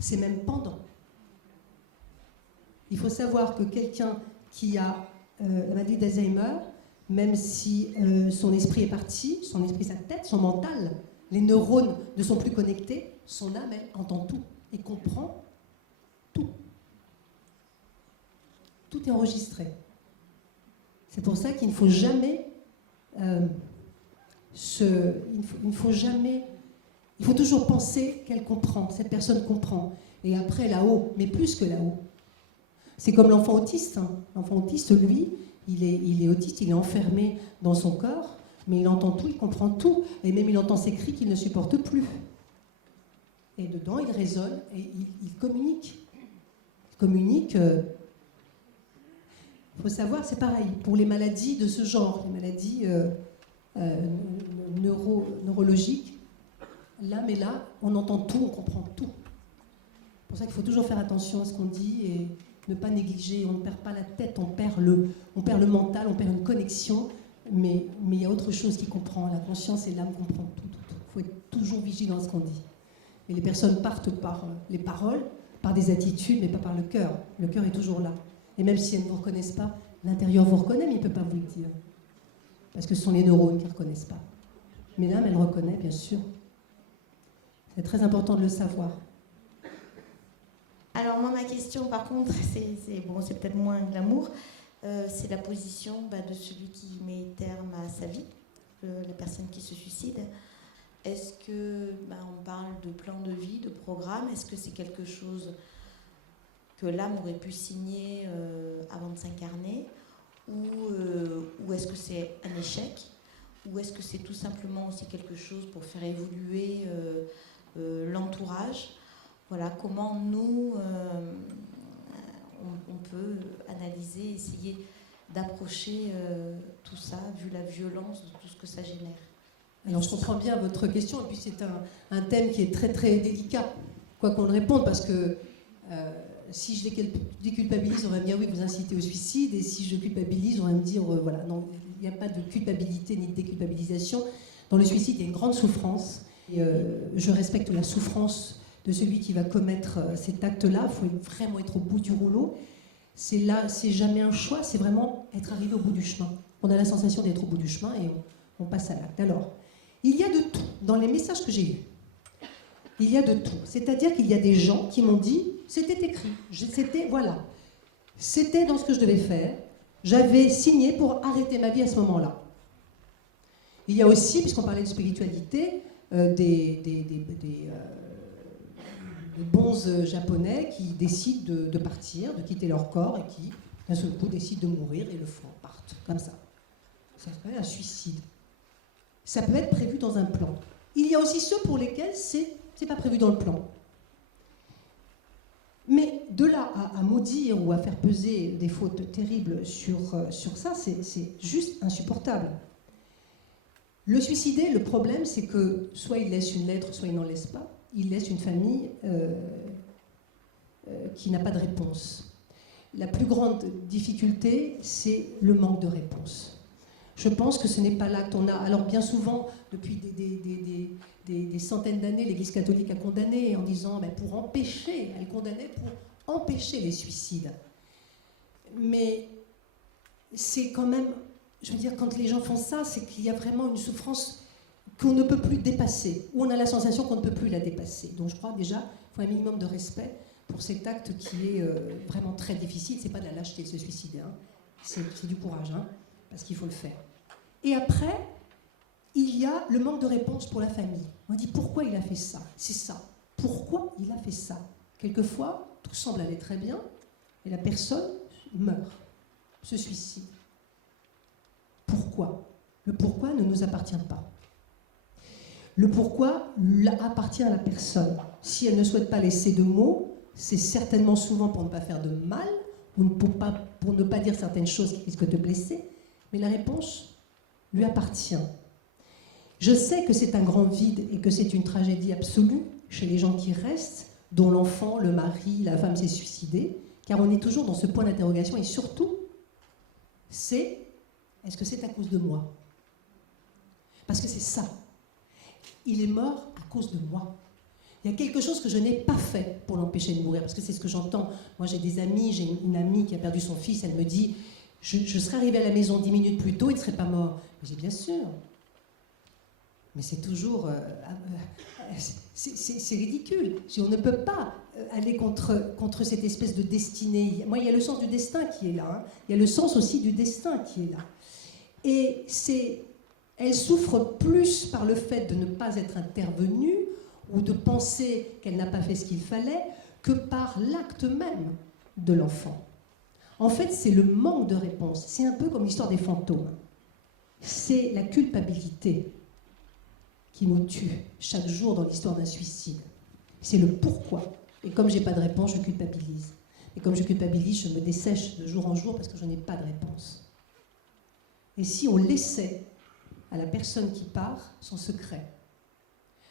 c'est même pendant. Il faut savoir que quelqu'un qui a la maladie d'Alzheimer, même si son esprit est parti, son esprit, sa tête, son mental, les neurones ne sont plus connectés, son âme, elle, entend tout et comprend tout. Tout est enregistré. C'est pour ça qu'il ne faut jamais il faut toujours penser qu'elle comprend, cette personne comprend. Et après, là-haut, mais plus que là-haut. C'est comme l'enfant autiste. Hein. L'enfant autiste, lui, il est autiste, il est enfermé dans son corps, mais il entend tout, il comprend tout. Et même il entend ces cris qu'il ne supporte plus. Et dedans, il résonne et il communique. Il communique. Il faut savoir, c'est pareil, pour les maladies de ce genre, les maladies neurologiques, l'âme est là, on entend tout, on comprend tout. C'est pour ça qu'il faut toujours faire attention à ce qu'on dit et ne pas négliger, on ne perd pas la tête, on perd le mental, on perd une connexion, mais il y a autre chose qui comprend, la conscience et l'âme comprennent tout. Il faut être toujours vigilant à ce qu'on dit. Et les personnes partent par les paroles, par des attitudes, mais pas par le cœur. Le cœur est toujours là. Et même si elles ne vous reconnaissent pas, l'intérieur vous reconnaît, mais il ne peut pas vous le dire. Parce que ce sont les neurones qui ne reconnaissent pas. Mais l'âme, elle reconnaît, bien sûr. C'est très important de le savoir. Alors moi, ma question, par contre, c'est peut-être moins glamour. C'est la position de celui qui met terme à sa vie, la personne qui se suicide. Est-ce que on parle de plan de vie, de programme? Est-ce que c'est quelque chose que l'âme aurait pu signer avant de s'incarner, ou est-ce que c'est un échec, ou est-ce que c'est tout simplement aussi quelque chose pour faire évoluer l'entourage? Voilà, comment nous, on peut analyser, essayer d'approcher tout ça, vu la violence de tout ce que ça génère. Alors je comprends bien votre question, et puis c'est un thème qui est très très délicat, quoi qu'on le réponde, parce que si je déculpabilise, on va me dire oui, vous incitez au suicide, et si je culpabilise, on va me dire voilà, non, il n'y a pas de culpabilité ni de déculpabilisation. Dans le suicide, il y a une grande souffrance, et je respecte la souffrance de celui qui va commettre cet acte-là. Il faut vraiment être au bout du rouleau. C'est jamais un choix, c'est vraiment être arrivé au bout du chemin. On a la sensation d'être au bout du chemin et on passe à l'acte. Alors, il y a de tout dans les messages que j'ai eus. Il y a de tout. C'est-à-dire qu'il y a des gens qui m'ont dit, c'était écrit, c'était dans ce que je devais faire. J'avais signé pour arrêter ma vie à ce moment-là. Il y a aussi, puisqu'on parlait de spiritualité, des 11 Japonais qui décident de partir, de quitter leur corps et qui, d'un seul coup, décident de mourir et le font, partent, comme ça. Ça s'appelle un suicide. Ça peut être prévu dans un plan. Il y a aussi ceux pour lesquels c'est pas prévu dans le plan. Mais de là à maudire ou à faire peser des fautes terribles sur ça, c'est juste insupportable. Le suicidé, le problème, c'est que soit il laisse une lettre, soit il n'en laisse pas. Il laisse une famille qui n'a pas de réponse. La plus grande difficulté, c'est le manque de réponse. Je pense que ce n'est pas là qu'on a... Alors bien souvent, depuis des centaines d'années, l'Église catholique a condamné en disant pour empêcher, elle condamnait pour empêcher les suicides. Mais c'est quand même... Je veux dire, quand les gens font ça, c'est qu'il y a vraiment une souffrance qu'on ne peut plus dépasser, ou on a la sensation qu'on ne peut plus la dépasser. Donc je crois déjà qu'il faut un minimum de respect pour cet acte qui est vraiment très difficile. C'est pas de la lâcheté de se suicider, hein. C'est du courage, hein, parce qu'il faut le faire. Et après, il y a le manque de réponse pour la famille. On dit pourquoi il a fait ça? C'est ça. Pourquoi il a fait ça? Quelquefois, tout semble aller très bien, et la personne meurt, se suicide. Pourquoi? Le pourquoi ne nous appartient pas. Le pourquoi appartient à la personne. Si elle ne souhaite pas laisser de mots, c'est certainement souvent pour ne pas faire de mal, ou pour ne pas dire certaines choses qui risquent de te blesser, mais la réponse lui appartient. Je sais que c'est un grand vide et que c'est une tragédie absolue chez les gens qui restent, dont l'enfant, le mari, la femme s'est suicidé, car on est toujours dans ce point d'interrogation, et surtout, est-ce que c'est à cause de moi? Parce que c'est ça. Il est mort à cause de moi. Il y a quelque chose que je n'ai pas fait pour l'empêcher de mourir, parce que c'est ce que j'entends. Moi, j'ai des amis, j'ai une amie qui a perdu son fils, elle me dit « Je serais arrivée à la maison 10 minutes plus tôt, il ne serait pas mort. » Je dis « Bien sûr. » Mais c'est toujours... c'est ridicule. On ne peut pas aller contre cette espèce de destinée. Moi, il y a le sens du destin qui est là. Hein. Il y a le sens aussi du destin qui est là. Et elle souffre plus par le fait de ne pas être intervenue ou de penser qu'elle n'a pas fait ce qu'il fallait que par l'acte même de l'enfant. En fait, c'est le manque de réponse. C'est un peu comme l'histoire des fantômes. C'est la culpabilité qui nous tue chaque jour dans l'histoire d'un suicide. C'est le pourquoi. Et comme je n'ai pas de réponse, je culpabilise. Et comme je culpabilise, je me dessèche de jour en jour parce que je n'ai pas de réponse. Et si on laissait à la personne qui part son secret,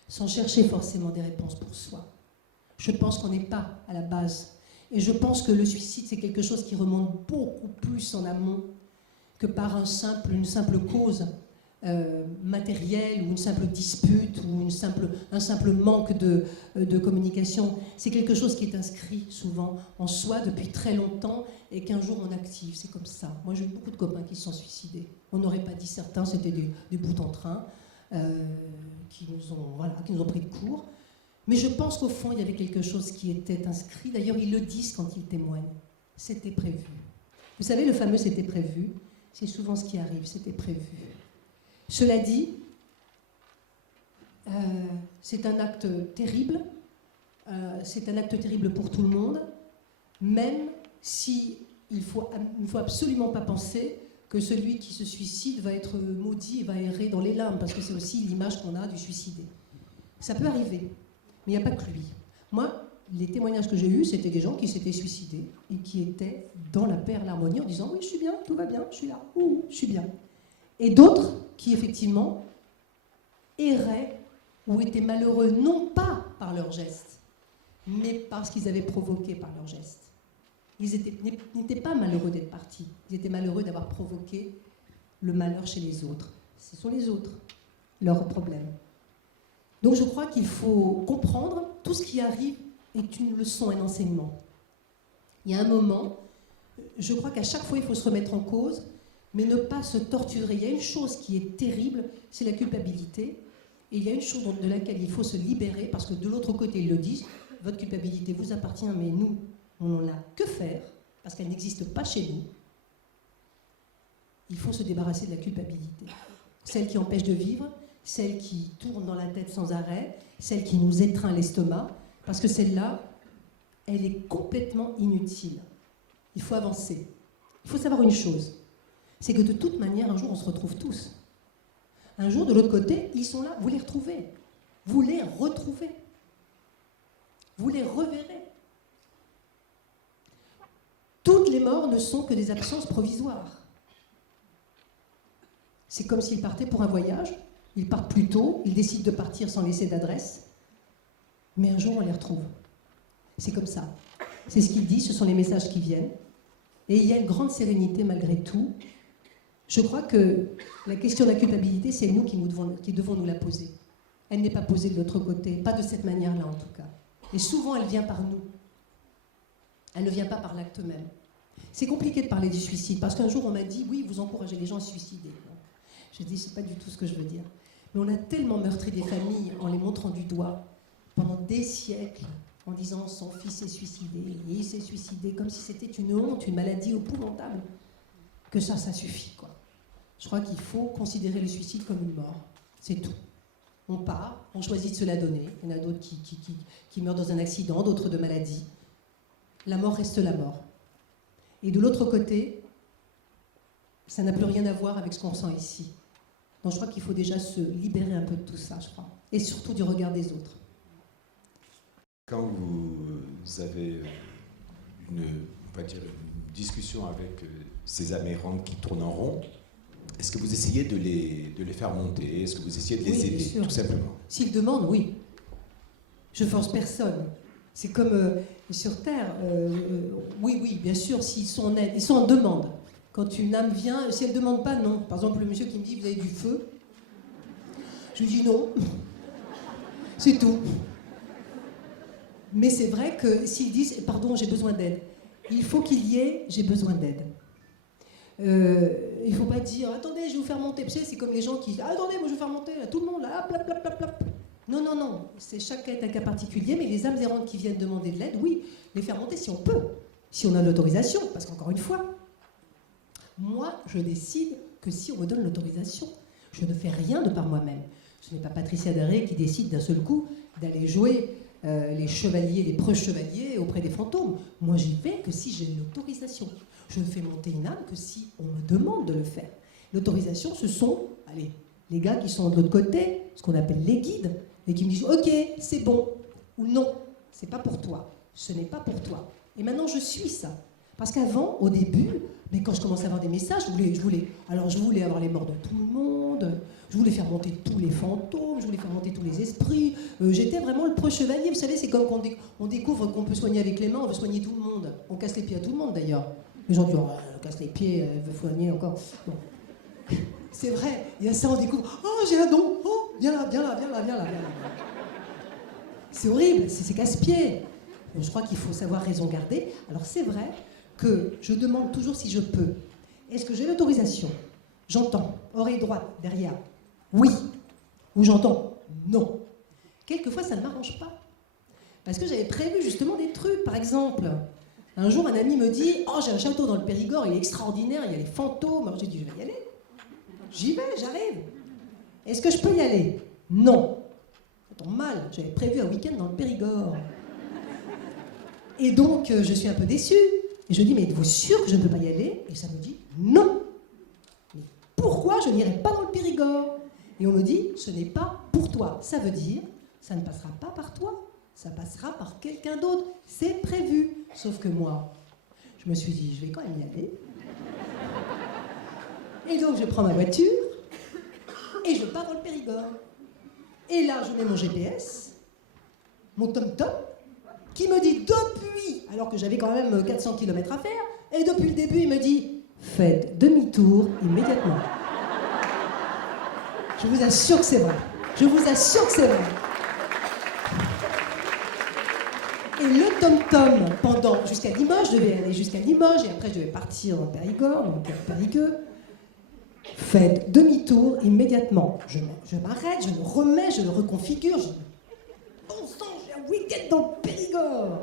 sans chercher forcément des réponses pour soi, je pense qu'on n'est pas à la base. Et je pense que le suicide, c'est quelque chose qui remonte beaucoup plus en amont que par une simple cause matérielle ou une simple dispute ou un simple manque de communication. C'est quelque chose qui est inscrit souvent en soi depuis très longtemps et qu'un jour on active. C'est comme ça. Moi, j'ai eu beaucoup de copains qui se sont suicidés. On n'aurait pas dit certains, c'était des bouts en train qui nous ont pris de court. Mais je pense qu'au fond, il y avait quelque chose qui était inscrit. D'ailleurs, ils le disent quand ils témoignent. C'était prévu. Vous savez, le fameux « c'était prévu », c'est souvent ce qui arrive, c'était prévu. Cela dit, c'est un acte terrible. C'est un acte terrible pour tout le monde, même si il ne faut absolument pas penser que celui qui se suicide va être maudit et va errer dans les limbes, parce que c'est aussi l'image qu'on a du suicidé. Ça peut arriver. Mais il n'y a pas que lui. Moi, les témoignages que j'ai eus, c'était des gens qui s'étaient suicidés et qui étaient dans la paix et l'harmonie en disant « Oui, je suis bien, tout va bien, je suis là, je suis bien ». Et d'autres qui, effectivement, erraient ou étaient malheureux, non pas par leurs gestes, mais parce qu'ils avaient provoqué par leurs gestes. Ils n'étaient pas malheureux d'être partis, ils étaient malheureux d'avoir provoqué le malheur chez les autres. Ce sont les autres, leurs problèmes. Donc je crois qu'il faut comprendre, tout ce qui arrive est une leçon, un enseignement. Il y a un moment, je crois qu'à chaque fois il faut se remettre en cause, mais ne pas se torturer. Il y a une chose qui est terrible, c'est la culpabilité, et il y a une chose de laquelle il faut se libérer, parce que de l'autre côté ils le disent, votre culpabilité vous appartient, mais nous, on n'en a que faire, parce qu'elle n'existe pas chez nous. Il faut se débarrasser de la culpabilité. Celle qui empêche de vivre, celle qui tourne dans la tête sans arrêt, celle qui nous étreint l'estomac, parce que celle-là, elle est complètement inutile. Il faut avancer. Il faut savoir une chose, c'est que de toute manière, un jour, on se retrouve tous. Un jour, de l'autre côté, ils sont là, vous les retrouvez. Vous les retrouvez. Vous les reverrez. Toutes les morts ne sont que des absences provisoires. C'est comme s'ils partaient pour un voyage, ils partent plus tôt, ils décident de partir sans laisser d'adresse, mais un jour on les retrouve. C'est comme ça. C'est ce qu'il dit, ce sont les messages qui viennent. Et il y a une grande sérénité malgré tout. Je crois que la question de la culpabilité, c'est nous qui devons nous la poser. Elle n'est pas posée de l'autre côté, pas de cette manière-là en tout cas. Et souvent elle vient par nous. Elle ne vient pas par l'acte même. C'est compliqué de parler du suicide, parce qu'un jour on m'a dit, oui, vous encouragez les gens à se suicider. J'ai dit, c'est pas du tout ce que je veux dire. Mais on a tellement meurtri des familles en les montrant du doigt pendant des siècles, en disant son fils s'est suicidé, il s'est suicidé, comme si c'était une honte, une maladie épouvantable, que ça suffit, quoi. Je crois qu'il faut considérer le suicide comme une mort. C'est tout. On part, on choisit de se la donner. Il y en a d'autres qui meurent dans un accident, d'autres de maladie. La mort reste la mort. Et de l'autre côté, ça n'a plus rien à voir avec ce qu'on ressent ici. Donc je crois qu'il faut déjà se libérer un peu de tout ça, je crois. Et surtout du regard des autres. Quand vous avez une discussion avec ces amérantes qui tournent en rond, est-ce que vous essayez de les faire monter? Est-ce que vous essayez de les aider, tout simplement? S'ils demandent, oui. Je force personne. C'est comme sur Terre. Oui, bien sûr, s'ils sont en aide, ils sont en demande. Quand une âme vient, si elle ne demande pas, non. Par exemple, le monsieur qui me dit, vous avez du feu? Je lui dis non. C'est tout. Mais c'est vrai que s'ils disent, pardon, j'ai besoin d'aide, il faut qu'il y ait, j'ai besoin d'aide. Il ne faut pas dire, attendez, je vais vous faire monter. Vous savez, c'est comme les gens qui disent, attendez, moi je vais vous faire monter, là, tout le monde, là, plap, plap, plap, plap. Non. C'est chaque cas est un cas particulier, mais les âmes errantes qui viennent demander de l'aide, oui, les faire monter si on peut, si on a l'autorisation, parce qu'encore une fois, moi, je décide que si on me donne l'autorisation, je ne fais rien de par moi-même. Ce n'est pas Patricia Daré qui décide d'un seul coup d'aller jouer les chevaliers, les preux chevaliers auprès des fantômes. Moi, j'y vais que si j'ai l'autorisation. Je ne fais monter une âme que si on me demande de le faire. L'autorisation, ce sont, allez, les gars qui sont de l'autre côté, ce qu'on appelle les guides, et qui me disent « Ok, c'est bon » ou « Non, c'est pas pour toi, ce n'est pas pour toi ». Et maintenant, je suis ça. Parce qu'avant, au début, mais quand je commençais à avoir des messages, je voulais avoir les morts de tout le monde, je voulais faire monter tous les fantômes, je voulais faire monter tous les esprits. J'étais vraiment le preux chevalier. Vous savez, c'est comme quand on découvre qu'on peut soigner avec les mains, on veut soigner tout le monde. On casse les pieds à tout le monde d'ailleurs. Les gens disent, oh, on casse les pieds, elle veut soigner encore. Bon. C'est vrai, il y a ça, on découvre, oh, j'ai un don, oh, viens là. C'est horrible, c'est casse-pieds. Je crois qu'il faut savoir raison garder. Alors c'est vrai que je demande toujours si je peux. Est-ce que j'ai l'autorisation? J'entends, oreille droite, derrière, oui. Ou j'entends, non. Quelquefois, ça ne m'arrange pas. Parce que j'avais prévu justement des trucs. Par exemple, un jour, un ami me dit, oh, j'ai un château dans le Périgord, il est extraordinaire, il y a les fantômes. Alors j'ai dit, je vais y aller. J'y vais, j'arrive. Est-ce que je peux y aller? Non. Ça tombe mal, j'avais prévu un week-end dans le Périgord. Et donc, je suis un peu déçue. Et je dis, mais êtes-vous sûr que je ne peux pas y aller? Et ça me dit, non. Mais pourquoi je n'irai pas dans le Périgord? Et on me dit, ce n'est pas pour toi. Ça veut dire, ça ne passera pas par toi, ça passera par quelqu'un d'autre. C'est prévu. Sauf que moi, je me suis dit, je vais quand même y aller. Et donc, je prends ma voiture et je pars dans le Périgord. Et là, je mets mon GPS, mon tom-tom, qui me dit depuis, alors que j'avais quand même 400 km à faire, et depuis le début, il me dit « Faites demi-tour immédiatement ». Je vous assure que c'est vrai. Je vous assure que c'est vrai. Et le tom-tom, jusqu'à Limoges, je devais aller jusqu'à Limoges, et après je devais partir en Périgord, donc Périgueux. Faites demi-tour immédiatement. Je m'arrête, je me remets, je le reconfigure. Je dis, bon sang, j'ai un week-end dans le Périgord.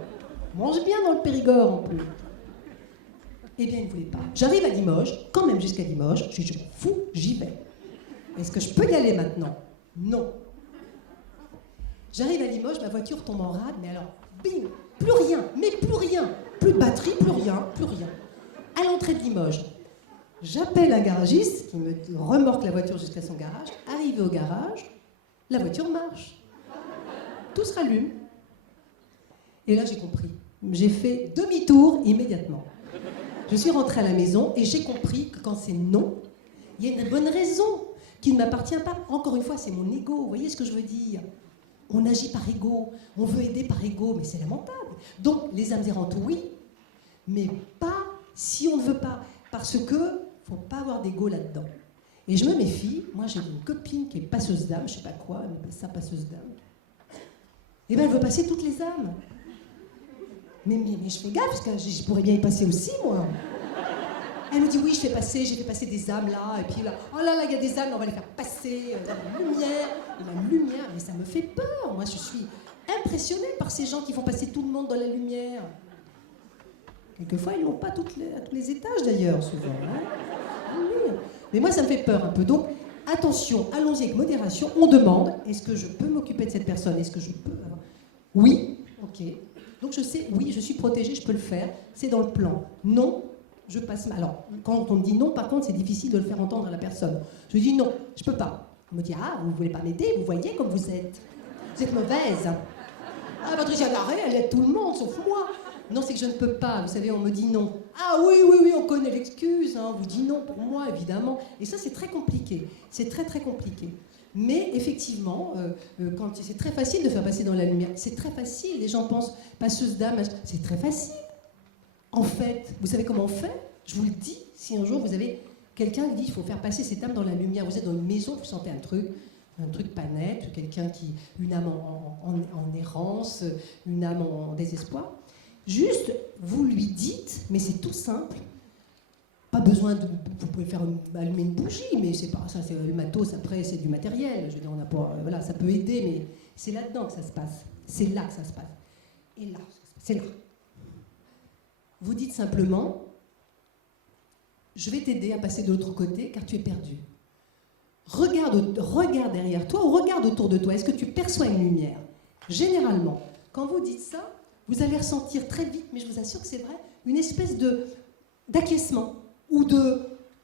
On mange bien dans le Périgord en plus. Eh bien, il ne voulait pas. J'arrive à Limoges, quand même jusqu'à Limoges. Je m'en fous, j'y vais. Est-ce que je peux y aller maintenant? Non. J'arrive à Limoges, ma voiture tombe en rade, mais alors, bing, Plus rien, mais plus rien. Plus de batterie, plus rien, plus rien. À l'entrée de Limoges, j'appelle un garagiste qui me remorque la voiture jusqu'à son garage. Arrivé au garage, la voiture marche. Tout se rallume. Et là, j'ai compris. J'ai fait demi-tour immédiatement. Je suis rentrée à la maison et j'ai compris que quand c'est non, il y a une bonne raison qui ne m'appartient pas. Encore une fois, c'est mon ego. Vous voyez ce que je veux dire? On agit par ego. On veut aider par ego, mais c'est lamentable. Donc, les âmes errantes, oui, mais pas si on ne veut pas. Parce que faut pas avoir d'ego là-dedans. Et je me méfie. Moi, j'ai une copine qui est passeuse d'âme, je sais pas quoi, elle appelle ça passeuse d'âme. Et bien, elle veut passer toutes les âmes. Mais je fais gaffe, parce que je pourrais bien y passer aussi, moi. Elle me dit, oui, j'ai fait passer des âmes là, et puis là, oh là là, il y a des âmes, on va les faire passer dans la lumière. Et la lumière, mais ça me fait peur. Moi, je suis impressionnée par ces gens qui font passer tout le monde dans la lumière. Quelquefois, ils l'ont pas à tous les étages, d'ailleurs, souvent. Hein. Oui. Mais moi, ça me fait peur un peu. Donc, attention, allons-y avec modération. On demande, est-ce que je peux m'occuper de cette personne? Est-ce que je peux avoir... Oui, ok. Donc je sais, oui, je suis protégée, je peux le faire, c'est dans le plan. Non, je passe mal. Alors, quand on me dit non, par contre, c'est difficile de le faire entendre à la personne. Je dis non, je peux pas. On me dit, ah, vous voulez pas m'aider, vous voyez comme vous êtes. Vous êtes mauvaise. Ah, Patricia Daré, elle aide tout le monde, sauf moi. Non, c'est que je ne peux pas, vous savez, on me dit non. Ah oui, on connaît l'excuse, hein, on vous dit non pour moi, évidemment. Et ça, c'est très compliqué. C'est très, très compliqué. Mais effectivement, quand c'est très facile de faire passer dans la lumière. C'est très facile, les gens pensent, passeuse d'âme, c'est très facile. En fait, vous savez comment on fait? Je vous le dis, si un jour vous avez quelqu'un qui dit qu'il faut faire passer cette âme dans la lumière, vous êtes dans une maison, vous sentez un truc pas net, quelqu'un qui, une âme en errance, une âme en désespoir. Juste, vous lui dites, mais c'est tout simple. Pas besoin de... Vous pouvez faire allumer une bougie, mais c'est pas ça, c'est le matos, après c'est du matériel. Je veux dire, on n'a pas... Voilà, ça peut aider, mais c'est là-dedans que ça se passe. C'est là que ça se passe. Et là, c'est là. Vous dites simplement, je vais t'aider à passer de l'autre côté, car tu es perdu. Regarde derrière toi, ou regarde autour de toi. Est-ce que tu perçois une lumière? Généralement, quand vous dites ça, vous allez ressentir très vite, mais je vous assure que c'est vrai, une espèce d'acquiescement. Ou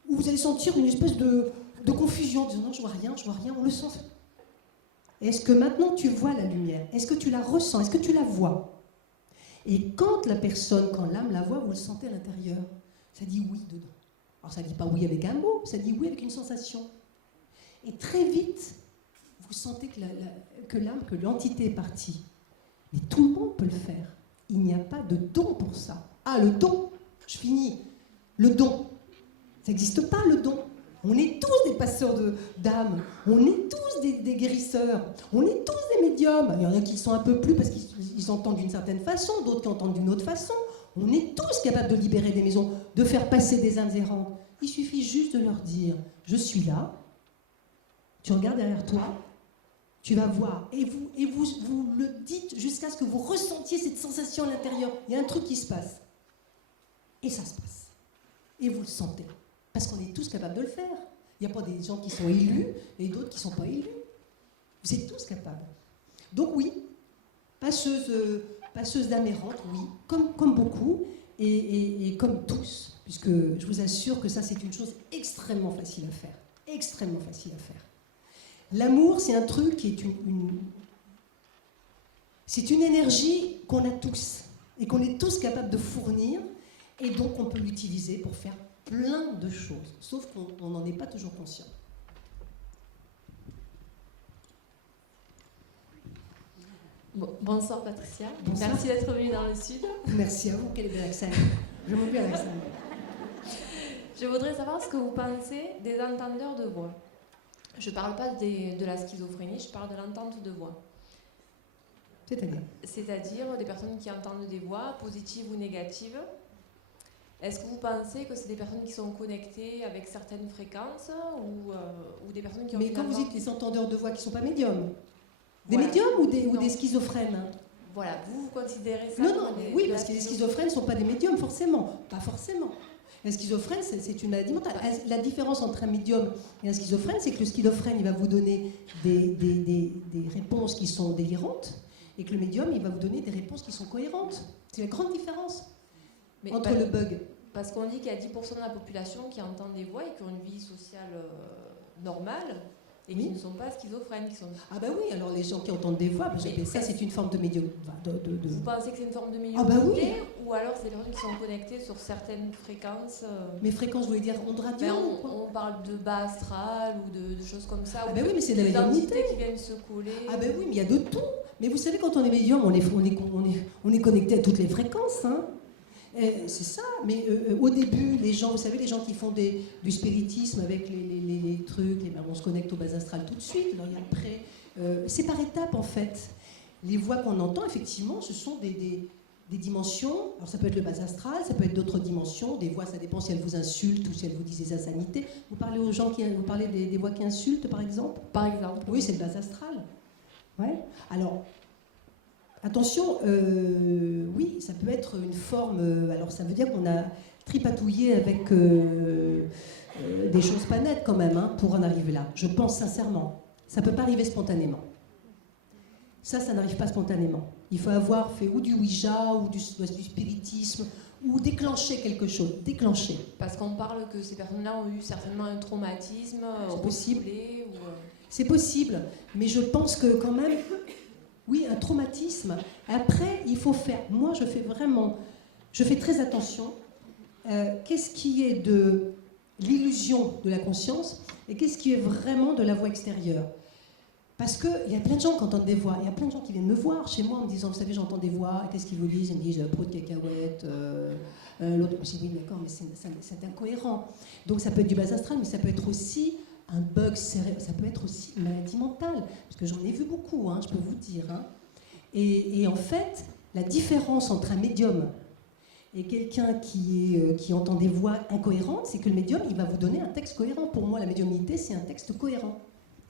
vous allez sentir une espèce de confusion, en disant non, je vois rien, on le sent. Est-ce que maintenant tu vois la lumière? Est-ce que tu la ressens? Est-ce que tu la vois? Et quand l'âme la voit, vous le sentez à l'intérieur. Ça dit oui dedans. Alors ça ne dit pas oui avec un mot, ça dit oui avec une sensation. Et très vite, vous sentez que l'âme, que l'entité est partie. Mais tout le monde peut le faire. Il n'y a pas de don pour ça. Ah, le don, je finis. Le don. Ça n'existe pas, le don. On est tous des passeurs d'âme. On est tous des guérisseurs. On est tous des médiums. Il y en a qui sont un peu plus parce qu'ils entendent d'une certaine façon, d'autres qui entendent d'une autre façon. On est tous capables de libérer des maisons, de faire passer des âmes errantes. Il suffit juste de leur dire « Je suis là ». Tu regardes derrière toi, tu vas voir. Et vous le dites jusqu'à ce que vous ressentiez cette sensation à l'intérieur. Il y a un truc qui se passe. Et ça se passe. Et vous le sentez. Parce qu'on est tous capables de le faire. Il n'y a pas des gens qui sont élus et d'autres qui ne sont pas élus. Vous êtes tous capables. Donc oui, passeuse d'âme errante, oui, comme beaucoup et comme tous. Puisque je vous assure que ça, c'est une chose extrêmement facile à faire. Extrêmement facile à faire. L'amour, c'est un truc qui est c'est une énergie qu'on a tous et qu'on est tous capables de fournir et donc on peut l'utiliser pour faire plein de choses, sauf qu'on n'en est pas toujours conscient. Bonsoir Patricia, Bonsoir. Merci d'être venue dans le Sud. Merci à vous, quel est bel accent. Je m'en bien l'accent. Je voudrais savoir ce que vous pensez des entendeurs de voix. Je ne parle pas de la schizophrénie, je parle de l'entente de voix. C'est-à-dire des personnes qui entendent des voix, positives ou négatives. Est-ce que vous pensez que c'est des personnes qui sont connectées avec certaines fréquences ou des personnes qui ont... Mais quand vous dites les entendeurs de voix qui ne sont pas médiums, des Voilà. médiums ou des schizophrènes? Voilà, vous considérez ça Non, comme oui, parce que les schizophrènes ne sont pas des médiums, forcément. Pas forcément. La schizophrène, c'est une maladie mentale. La différence entre un médium et un schizophrène, c'est que le schizophrène, il va vous donner des réponses qui sont délirantes, et que le médium, il va vous donner des réponses qui sont cohérentes. C'est la grande différence Mais entre le bug. Parce qu'on dit qu'il y a 10% de la population qui entend des voix et qui ont une vie sociale normale et qui Oui. ne sont pas schizophrènes. Qui sont... Ah bah oui, alors les gens qui entendent des voix, j'appelle ça, c'est une forme de médium. Vous pensez que c'est une forme de Ah bah oui. médiumnité ou alors c'est des personnes qui sont connectées sur certaines fréquences Mes fréquences, vous voulez dire ondes radio ben, ou quoi on parle de bas astral ou de choses comme ça. Ah ou bah oui, mais c'est de la d'entités médiumnité. qui viennent se coller. Ah ben oui, mais il y a de tout. Mais vous savez, quand on est médium, on est connecté à toutes les fréquences. Hein. C'est ça. Mais au début, les gens, vous savez, les gens qui font du spiritisme avec les trucs, on se connecte au bas astral tout de suite. Alors, il y a après, c'est par étapes en fait. Les voix qu'on entend, effectivement, ce sont des dimensions. Alors ça peut être le bas astral, ça peut être d'autres dimensions. Des voix, ça dépend si elles vous insultent ou si elles vous disent des insanités. Vous parlez aux gens vous parlez des voix qui insultent, par exemple. Par exemple. Oui, c'est le bas astral. Ouais. Alors, attention, oui, ça peut être une forme. Alors, ça veut dire qu'on a tripatouillé avec des choses pas nettes quand même, hein, pour en arriver là. Je pense sincèrement. Ça ne peut pas arriver spontanément. Ça n'arrive pas spontanément. Il faut avoir fait ou du Ouija ou du spiritisme ou déclencher quelque chose. Déclencher. Parce qu'on parle que ces personnes-là ont eu certainement un traumatisme. C'est possible. refoulé, ou, C'est possible, mais je pense que quand même, oui, un traumatisme. Après, il faut faire. Moi, je fais très attention. Qu'est-ce qui est de l'illusion de la conscience et qu'est-ce qui est vraiment de la voix extérieure? Parce qu'il y a plein de gens qui entendent des voix. Il y a plein de gens qui viennent me voir chez moi en me disant, vous savez, j'entends des voix. Qu'est-ce qu'ils vous disent? Ils me disent, pro de cacahuètes. L'autre, je dis, oui, d'accord, mais c'est incohérent. Donc ça peut être du bas astral, mais ça peut être aussi un bug cérébral, ça peut être aussi une maladie mentale, parce que j'en ai vu beaucoup, hein, je peux vous dire. Hein. Et en fait, la différence entre un médium et quelqu'un qui entend des voix incohérentes, c'est que le médium, il va vous donner un texte cohérent. Pour moi, la médiumnité, c'est un texte cohérent.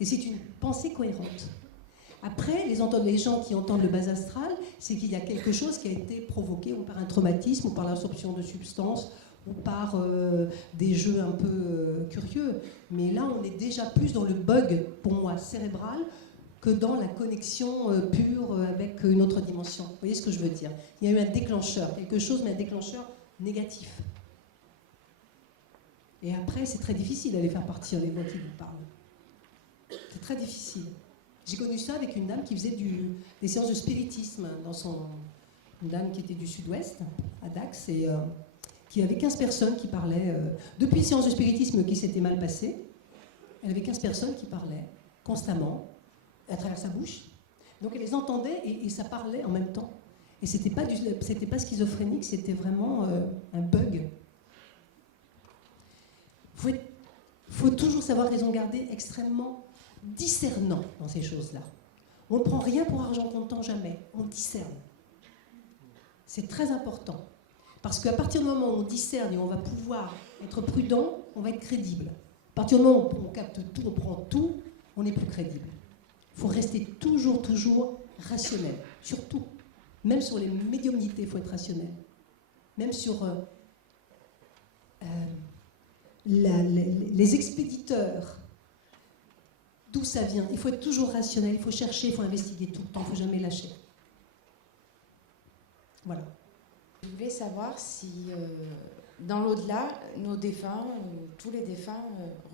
Et c'est une pensée cohérente. Après, les gens qui entendent le bas astral, c'est qu'il y a quelque chose qui a été provoqué ou par un traumatisme, ou par l'absorption de substances, ou par des jeux un peu curieux. Mais là, on est déjà plus dans le bug, pour moi, cérébral, que dans la connexion pure avec une autre dimension. Vous voyez ce que je veux dire? Il y a eu un déclencheur, quelque chose, mais un déclencheur négatif. Et après, c'est très difficile d'aller faire partir les voix qui vous parlent. C'est très difficile. J'ai connu ça avec une dame qui faisait des séances de spiritisme une dame qui était du sud-ouest, à Dax, et qui avait 15 personnes qui parlaient. Depuis une séance de spiritisme qui s'était mal passée, elle avait 15 personnes qui parlaient constamment, à travers sa bouche. Donc elle les entendait et ça parlait en même temps. Et c'était pas schizophrénique, c'était vraiment un bug. Faut toujours savoir raison garder, extrêmement discernant dans ces choses-là. On ne prend rien pour argent comptant, jamais. On discerne. C'est très important. Parce qu'à partir du moment où on discerne et on va pouvoir être prudent, on va être crédible. À partir du moment où on capte tout, on prend tout, on n'est plus crédible. Il faut rester toujours rationnel. Surtout. Même sur les médiumnités, il faut être rationnel. Même sur les expéditeurs, d'où ça vient. Il faut être toujours rationnel, il faut chercher, il faut investiguer tout le temps, il ne faut jamais lâcher. Voilà. Je voulais savoir si, dans l'au-delà, nos défunts, tous les défunts,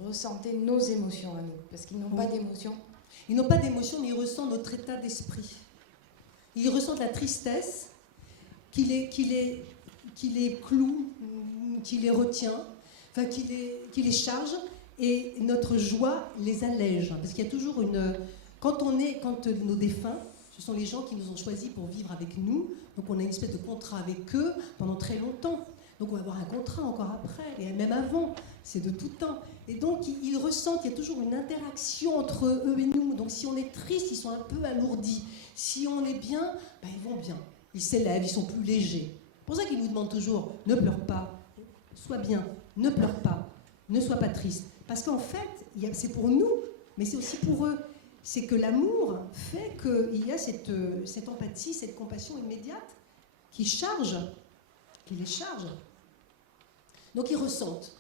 ressentaient nos émotions à nous, parce qu'ils n'ont pas d'émotions. Ils n'ont pas d'émotion, mais ils ressentent notre état d'esprit. Ils ressentent la tristesse qui les cloue, qui les retient, enfin qui les charge, et notre joie les allège. Parce qu'il y a toujours quand nos défunts, ce sont les gens qui nous ont choisis pour vivre avec nous, donc on a une espèce de contrat avec eux pendant très longtemps. Donc on va avoir un contrat encore après, et même avant, c'est de tout temps. Et donc ils ressentent, il y a toujours une interaction entre eux et nous. Donc si on est triste, ils sont un peu alourdis. Si on est bien, ben, ils vont bien. Ils s'élèvent, ils sont plus légers. C'est pour ça qu'ils nous demandent toujours, ne pleure pas, sois bien, ne pleure pas, ne sois pas triste. Parce qu'en fait, c'est pour nous, mais c'est aussi pour eux. C'est que l'amour fait qu'il y a cette empathie, cette compassion immédiate qui les charge. Donc ils ressentent.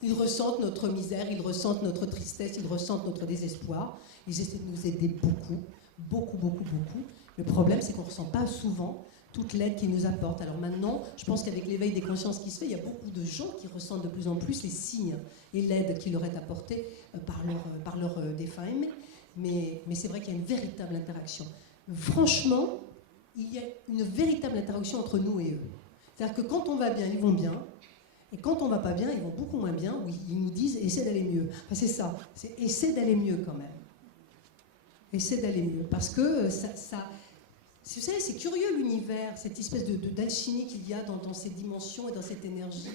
Ils ressentent notre misère, ils ressentent notre tristesse, ils ressentent notre désespoir. Ils essaient de nous aider beaucoup. Le problème, c'est qu'on ne ressent pas souvent toute l'aide qu'ils nous apportent. Alors maintenant, je pense qu'avec l'éveil des consciences qui se fait, il y a beaucoup de gens qui ressentent de plus en plus les signes et l'aide qui leur est apportée par leur défunt aimé. Mais c'est vrai qu'il y a une véritable interaction. Franchement, il y a une véritable interaction entre nous et eux. C'est-à-dire que quand on va bien, ils vont bien. Et quand on va pas bien, ils vont beaucoup moins bien. Oui, ils nous disent « essaie d'aller mieux ». Enfin, c'est ça, c'est « essaie d'aller mieux quand même ». Essaie d'aller mieux. Parce que ça vous savez, c'est curieux l'univers, cette espèce d'alchimie qu'il y a dans ces dimensions et dans cette énergie.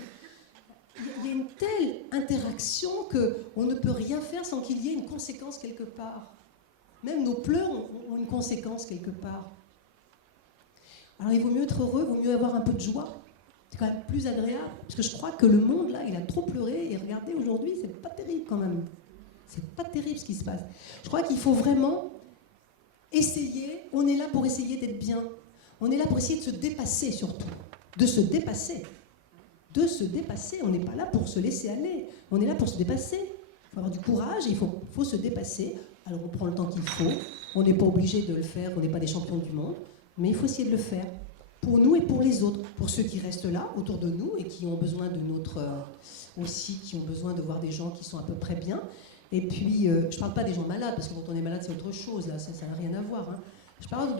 Il y a une telle interaction qu'on ne peut rien faire sans qu'il y ait une conséquence quelque part. Même nos pleurs ont une conséquence quelque part. Alors il vaut mieux être heureux, il vaut mieux avoir un peu de joie. C'est quand même plus agréable. Parce que je crois que le monde, là, il a trop pleuré. Et regardez, aujourd'hui, c'est pas terrible quand même. C'est pas terrible ce qui se passe. Je crois qu'il faut vraiment essayer. On est là pour essayer d'être bien. On est là pour essayer de se dépasser surtout. De se dépasser. De se dépasser. On n'est pas là pour se laisser aller. On est là pour se dépasser. Il faut avoir du courage et il faut se dépasser. Alors on prend le temps qu'il faut. On n'est pas obligé de le faire. On n'est pas des champions du monde. Mais il faut essayer de le faire. Pour nous et pour les autres. Pour ceux qui restent là, autour de nous, et qui ont besoin de notre... aussi, qui ont besoin de voir des gens qui sont à peu près bien. Et puis, je ne parle pas des gens malades, parce que quand on est malade, c'est autre chose, là, ça n'a rien à voir. Hein. Je parle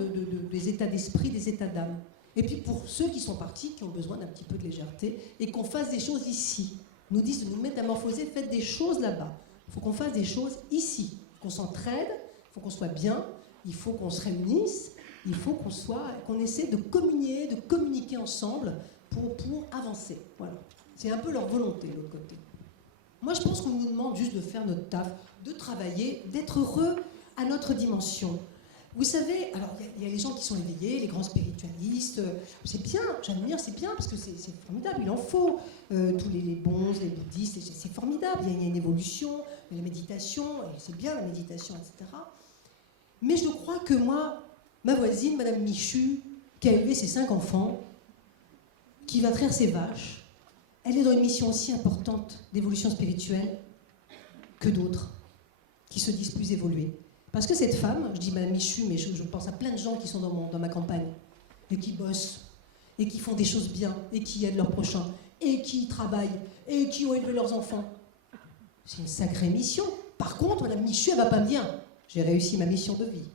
des états d'esprit, des états d'âme. Et puis pour ceux qui sont partis, qui ont besoin d'un petit peu de légèreté, et qu'on fasse des choses ici. Nous disent de nous métamorphoser, faites des choses là-bas. Il faut qu'on fasse des choses ici. Il faut qu'on s'entraide, il faut qu'on soit bien, il faut qu'on se réunisse, il faut qu'on essaie de communiquer ensemble pour avancer. Voilà. C'est un peu leur volonté, de l'autre côté. Moi, je pense qu'on nous demande juste de faire notre taf, de travailler, d'être heureux à notre dimension. Vous savez, alors il y a les gens qui sont éveillés, les grands spiritualistes, c'est bien, j'admire, c'est bien, parce que c'est formidable, il en faut. Tous les bons, les bouddhistes, c'est formidable, il y a une évolution, il y a la méditation, c'est bien la méditation, etc. Mais je crois que moi, ma voisine, Madame Michu, qui a élevé ses 5 enfants, qui va traire ses vaches, elle est dans une mission aussi importante d'évolution spirituelle que d'autres, qui se disent plus évolués. Parce que cette femme, je dis Madame Michu, mais je pense à plein de gens qui sont dans ma campagne, et qui bossent, et qui font des choses bien, et qui aident leurs prochains, et qui travaillent, et qui ont élevé leurs enfants. C'est une sacrée mission. Par contre, Madame Michu, elle ne va pas me dire « j'ai réussi ma mission de vie ».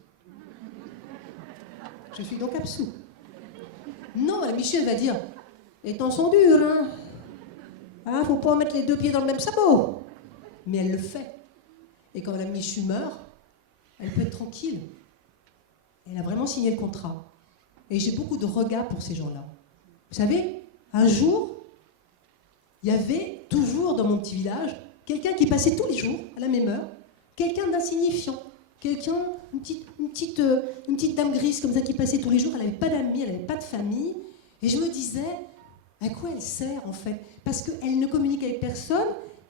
Je suis donc absous. Non, Madame Michu, elle va dire « les temps sont durs, hein. Ah, faut pas mettre les 2 pieds dans le même sabot ». Mais elle le fait. Et quand Madame Michu meurt, elle peut être tranquille. Elle a vraiment signé le contrat. Et j'ai beaucoup de regard pour ces gens-là. Vous savez, un jour, il y avait toujours dans mon petit village quelqu'un qui passait tous les jours, à la même heure, quelqu'un d'insignifiant, quelqu'un, une petite dame grise comme ça qui passait tous les jours, elle n'avait pas d'amis, elle n'avait pas de famille. Et je me disais, à quoi elle sert en fait? Parce qu'elle ne communique avec personne,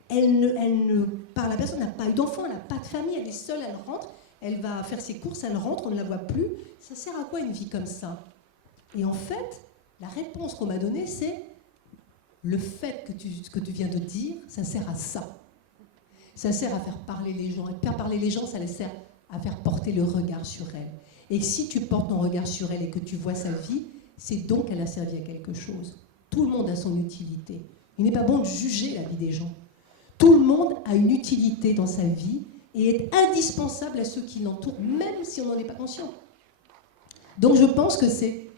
elle ne parle à personne, elle n'a pas eu d'enfant, elle n'a pas de famille, elle est seule, elle rentre, elle va faire ses courses, elle rentre, on ne la voit plus. Ça sert à quoi une vie comme ça? Et en fait, la réponse qu'on m'a donnée, c'est le fait que tu viens de dire, ça sert à ça. Ça sert à faire parler les gens. Et faire parler les gens, ça les sert à faire porter le regard sur elle. Et si tu portes ton regard sur elle et que tu vois sa vie, c'est donc qu'elle a servi à quelque chose. Tout le monde a son utilité. Il n'est pas bon de juger la vie des gens. Tout le monde a une utilité dans sa vie et est indispensable à ceux qui l'entourent, même si on n'en est pas conscient. Donc je pense que c'est...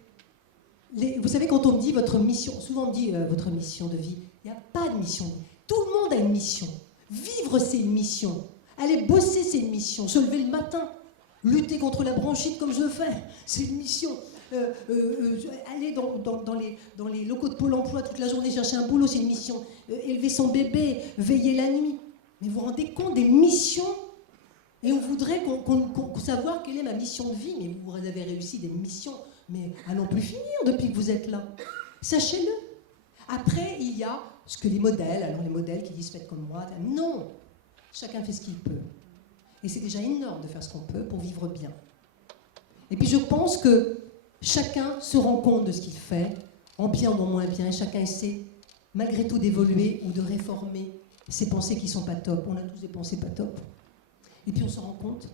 Vous savez, quand on me dit votre mission, souvent on me dit votre mission de vie, il n'y a pas de mission. Tout le monde a une mission. Vivre, c'est une mission. Aller bosser, c'est une mission. Se lever le matin, lutter contre la bronchite comme je le fais, c'est une mission. Aller dans les locaux de Pôle emploi toute la journée chercher un boulot, c'est une mission. Élever son bébé, veiller la nuit. Mais vous vous rendez compte des missions? Et on voudrait savoir quelle est ma mission de vie. Mais vous avez réussi des missions, mais à n'en plus finir depuis que vous êtes là. Sachez-le. Après, il y a ce que les modèles, alors les modèles qui disent faites comme moi. Non, chacun fait ce qu'il peut. Et c'est déjà énorme de faire ce qu'on peut pour vivre bien. Et puis je pense que chacun se rend compte de ce qu'il fait, en bien ou en moins bien, et chacun essaie malgré tout d'évoluer ou de réformer ses pensées qui ne sont pas top. On a tous des pensées pas top. Et puis on se rend compte.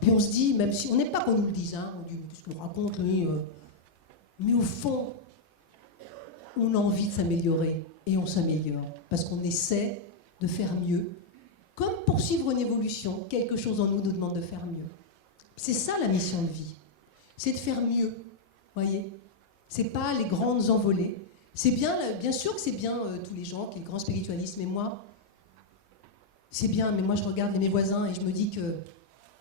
Puis on se dit, même si on n'aime pas qu'on nous le dise, hein, on dit ce qu'on raconte, lui, mais au fond, on a envie de s'améliorer et on s'améliore parce qu'on essaie de faire mieux. Comme poursuivre une évolution, quelque chose en nous nous demande de faire mieux. C'est ça la mission de vie, c'est de faire mieux, voyez. C'est pas les grandes envolées. C'est bien sûr que c'est bien tous les gens qui sont grands spiritualistes, mais moi, c'est bien, mais moi je regarde mes voisins et je me dis que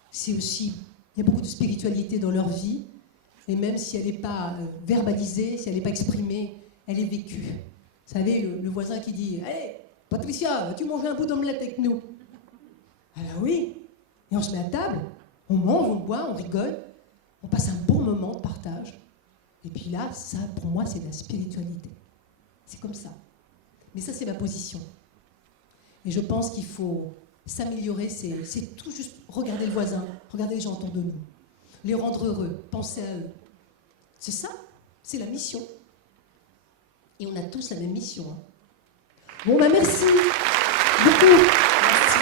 c'est aussi, il y a beaucoup de spiritualité dans leur vie, et même si elle n'est pas verbalisée, si elle n'est pas exprimée, elle est vécue. Vous savez, le voisin qui dit « Hey, Patricia, tu manges un bout d'omelette avec nous ?» Alors oui, et on se met à table, on mange, on boit, on rigole, on passe un bon moment de partage. Et puis là, ça, pour moi, c'est de la spiritualité. C'est comme ça. Mais ça, c'est ma position. Et je pense qu'il faut s'améliorer, c'est tout juste regarder le voisin, regarder les gens autour de nous, les rendre heureux, penser à eux. C'est ça, c'est la mission. Et on a tous la même mission. Hein. Bon, bah merci beaucoup. Merci.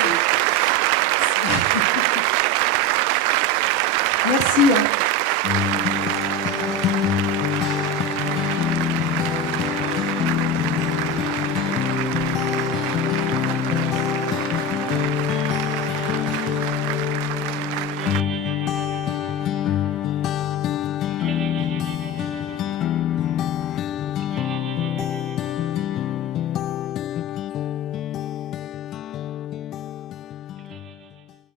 Merci. Hein.